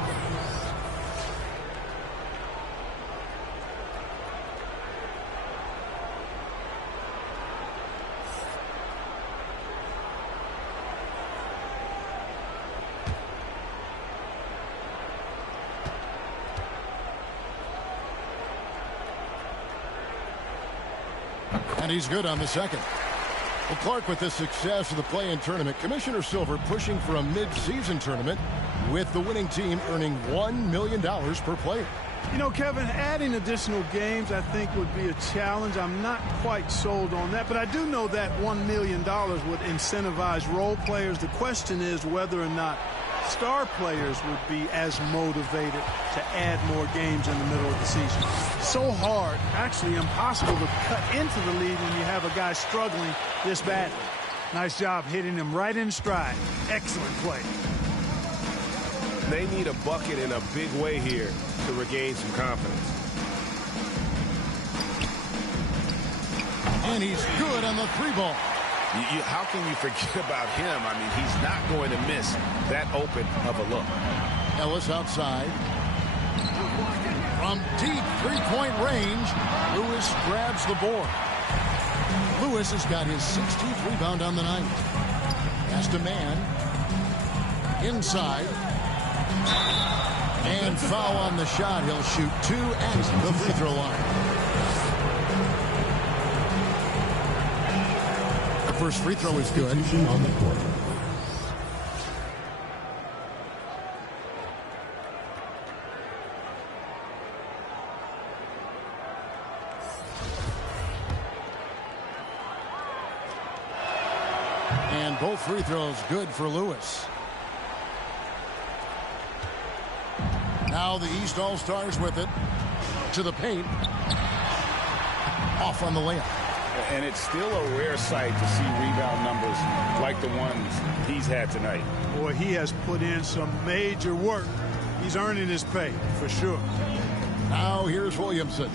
And he's good on the second. Well, Clark, with the success of the play-in tournament, Commissioner Silver pushing for a mid-season tournament with the winning team earning $1 million per player. You know, Kevin, adding additional games I think would be a challenge. I'm not quite sold on that, but I do know that $1 million would incentivize role players. The question is whether or not star players would be as motivated to add more games in the middle of the season. So hard, actually impossible to cut into the lead when you have a guy struggling this badly. Nice job hitting him right in stride. Excellent play. They need a bucket in a big way here to regain some confidence. And he's good on the three ball. How can you forget about him? I mean, he's not going to miss that open of a look. Ellis outside. From deep three-point range, Lewis grabs the board. Lewis has got his 16th rebound on the night. Past a man. Inside. And foul on the shot. He'll shoot 2 at the free throw line. The first free throw is good. On the court. And both free throws good for Lewis. Now the East All-Stars with it. To the paint. Off on the layup. And it's still a rare sight to see rebound numbers like the ones he's had tonight. Boy, he has put in some major work. He's earning his pay, for sure. Now here's Williamson.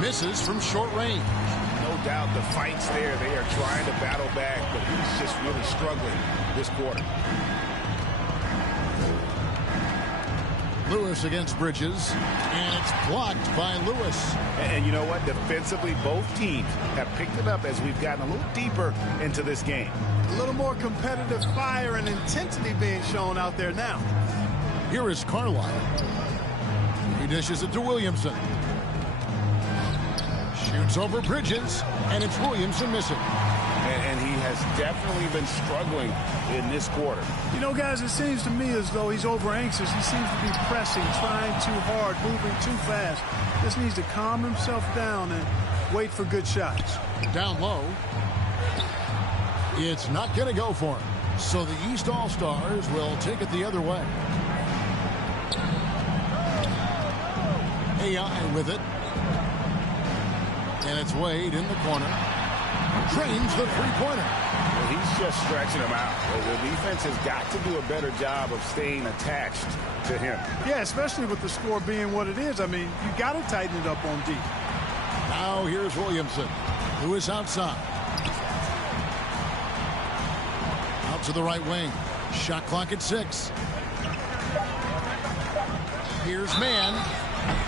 Misses from short range. No doubt the fight's there. They are trying to battle back, but he's just really struggling this quarter. Lewis against Bridges, and it's blocked by Lewis. And you know what? Defensively, both teams have picked it up as we've gotten a little deeper into this game. A little more competitive fire and intensity being shown out there now. Here is Carlisle. He dishes it to Williamson. Shoots over Bridges, and it's Williamson missing. And he has definitely been struggling in this quarter. You know, guys, it seems to me as though he's over anxious. He seems to be pressing, trying too hard, moving too fast. Just needs to calm himself down and wait for good shots. Down low. It's not going to go for him. So the East All-Stars will take it the other way. AI with it. And it's Wade in the corner. Drains the three-pointer. Well, he's just stretching him out. The defense has got to do a better job of staying attached to him. Yeah, especially with the score being what it is. I mean, you got to tighten it up on D. Now here's Williamson. Lewis outside. Out to the right wing. Shot clock at 6. Here's man.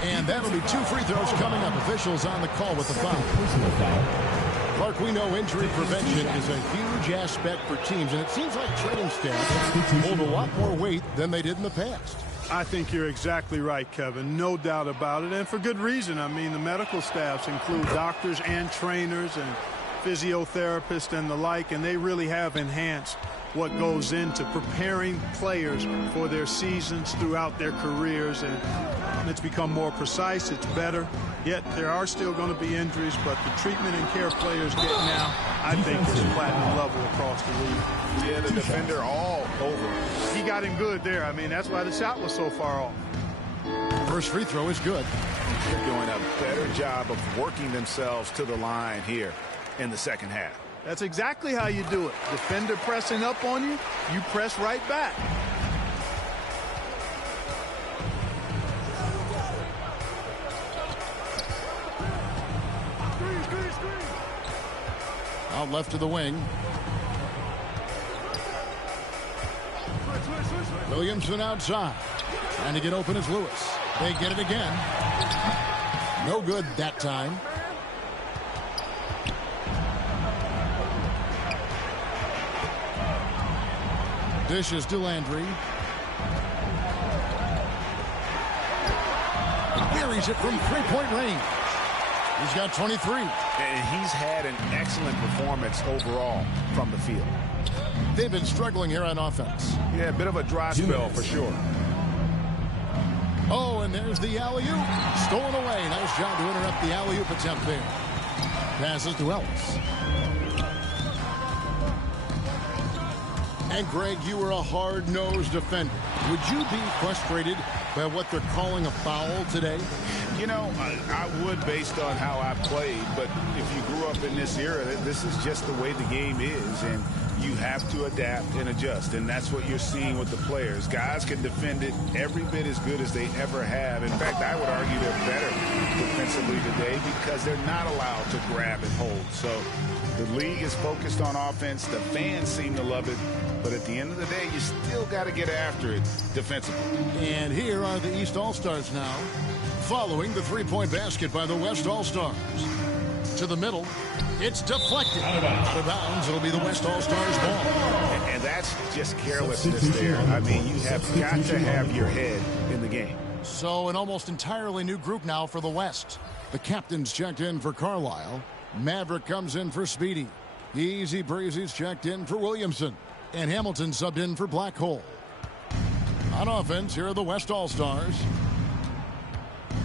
And that'll be 2 free throws coming up. Officials on the call with the foul. Personal foul. Clark, we know injury prevention is a huge aspect for teams, and it seems like training staff hold a lot more weight than they did in the past. I think you're exactly right, Kevin. No doubt about it, and for good reason. I mean, the medical staffs include doctors and trainers and physiotherapists and the like, and they really have enhanced what goes into preparing players for their seasons throughout their careers, and it's become more precise, it's better. Yet there are still going to be injuries, but the treatment and care players get now, I think, is platinum level across the league. Yeah, the defender all over. He got him good there. I mean, that's why the shot was so far off. First free throw is good. They're doing a better job of working themselves to the line here in the second half. That's exactly how you do it. Defender pressing up on you, you press right back. Out left to the wing. Williamson outside. Trying to get open is Lewis. They get it again. No good that time. Dishes to Landry. Here buries it from three-point range. He's got 23. And he's had an excellent performance overall from the field. They've been struggling here on offense. Yeah, a bit of a dry spell for sure. Oh, and there's the alley-oop. Stolen away. Nice job to interrupt the alley-oop attempt there. Passes to Ellis. And, Greg, you were a hard-nosed defender. Would you be frustrated by what they're calling a foul today? You know, I would based on how I played, but if you grew up in this era, this is just the way the game is, and you have to adapt and adjust, and that's what you're seeing with the players. Guys can defend it every bit as good as they ever have. In fact, I would argue they're better defensively today because they're not allowed to grab and hold. So the league is focused on offense. The fans seem to love it. But at the end of the day, you still got to get after it defensively. And here are the East All-Stars now, following the three-point basket by the West All-Stars. To the middle, it's deflected. Out of bounds, it'll be the West All-Stars ball. And that's just carelessness there. I mean, you have got to have your head in the game. So an almost entirely new group now for the West. The captain's checked in for Carlisle. Maverick comes in for Speedy. Easy Breezy's checked in for Williamson. And Hamilton subbed in for Blackhole. On offense, here are the West All-Stars.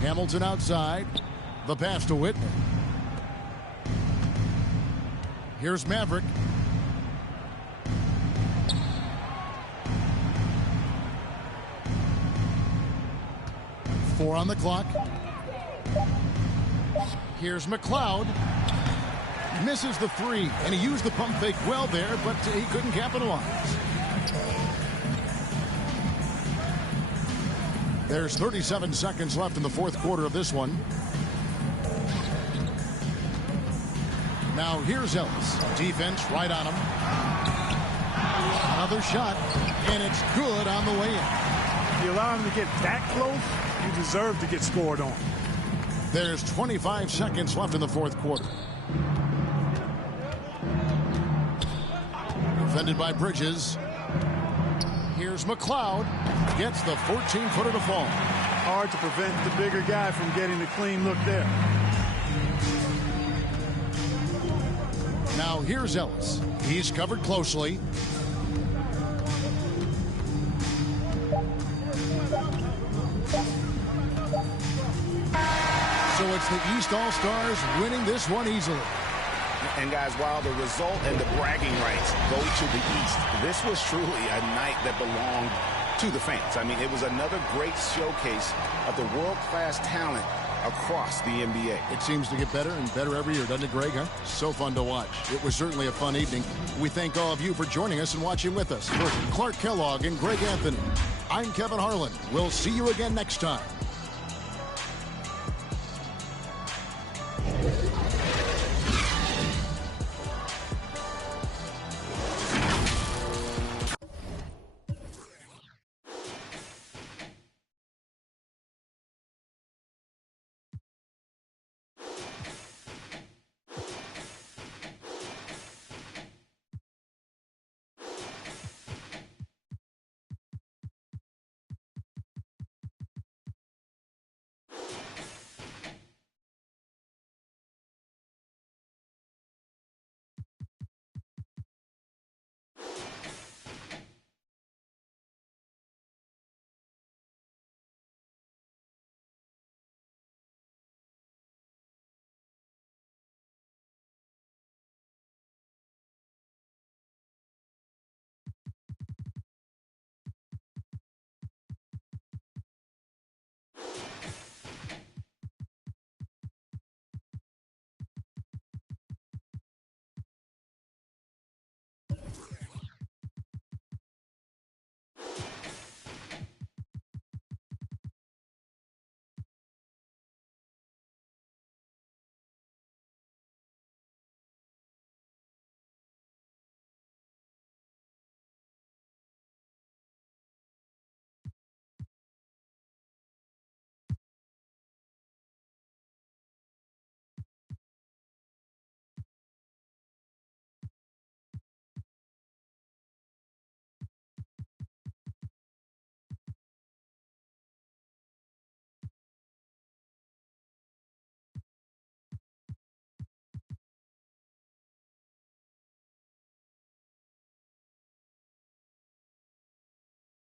Hamilton outside. The pass to Whitney. Here's Maverick. Four on the clock. Here's McLeod. Misses the three, and he used the pump fake well there, but he couldn't capitalize. There's 37 seconds left in the fourth quarter of this one. Now here's Ellis. Defense right on him. Another shot, and it's good on the way in. If you allow him to get that close, you deserve to get scored on. There's 25 seconds left in the fourth quarter. Defended by Bridges. Here's McLeod. Gets the 14-footer to fall. Hard to prevent the bigger guy from getting the clean look there. Now here's Ellis. He's covered closely. So it's the East All-Stars winning this one easily. And guys, while the result and the bragging rights go to the East, this was truly a night that belonged to the fans. I mean, it was another great showcase of the world-class talent across the NBA. It seems to get better and better every year, doesn't it, Greg? Huh? So fun to watch. It was certainly a fun evening. We thank all of you for joining us and watching with us. For Clark Kellogg and Greg Anthony, I'm Kevin Harlan. We'll see you again next time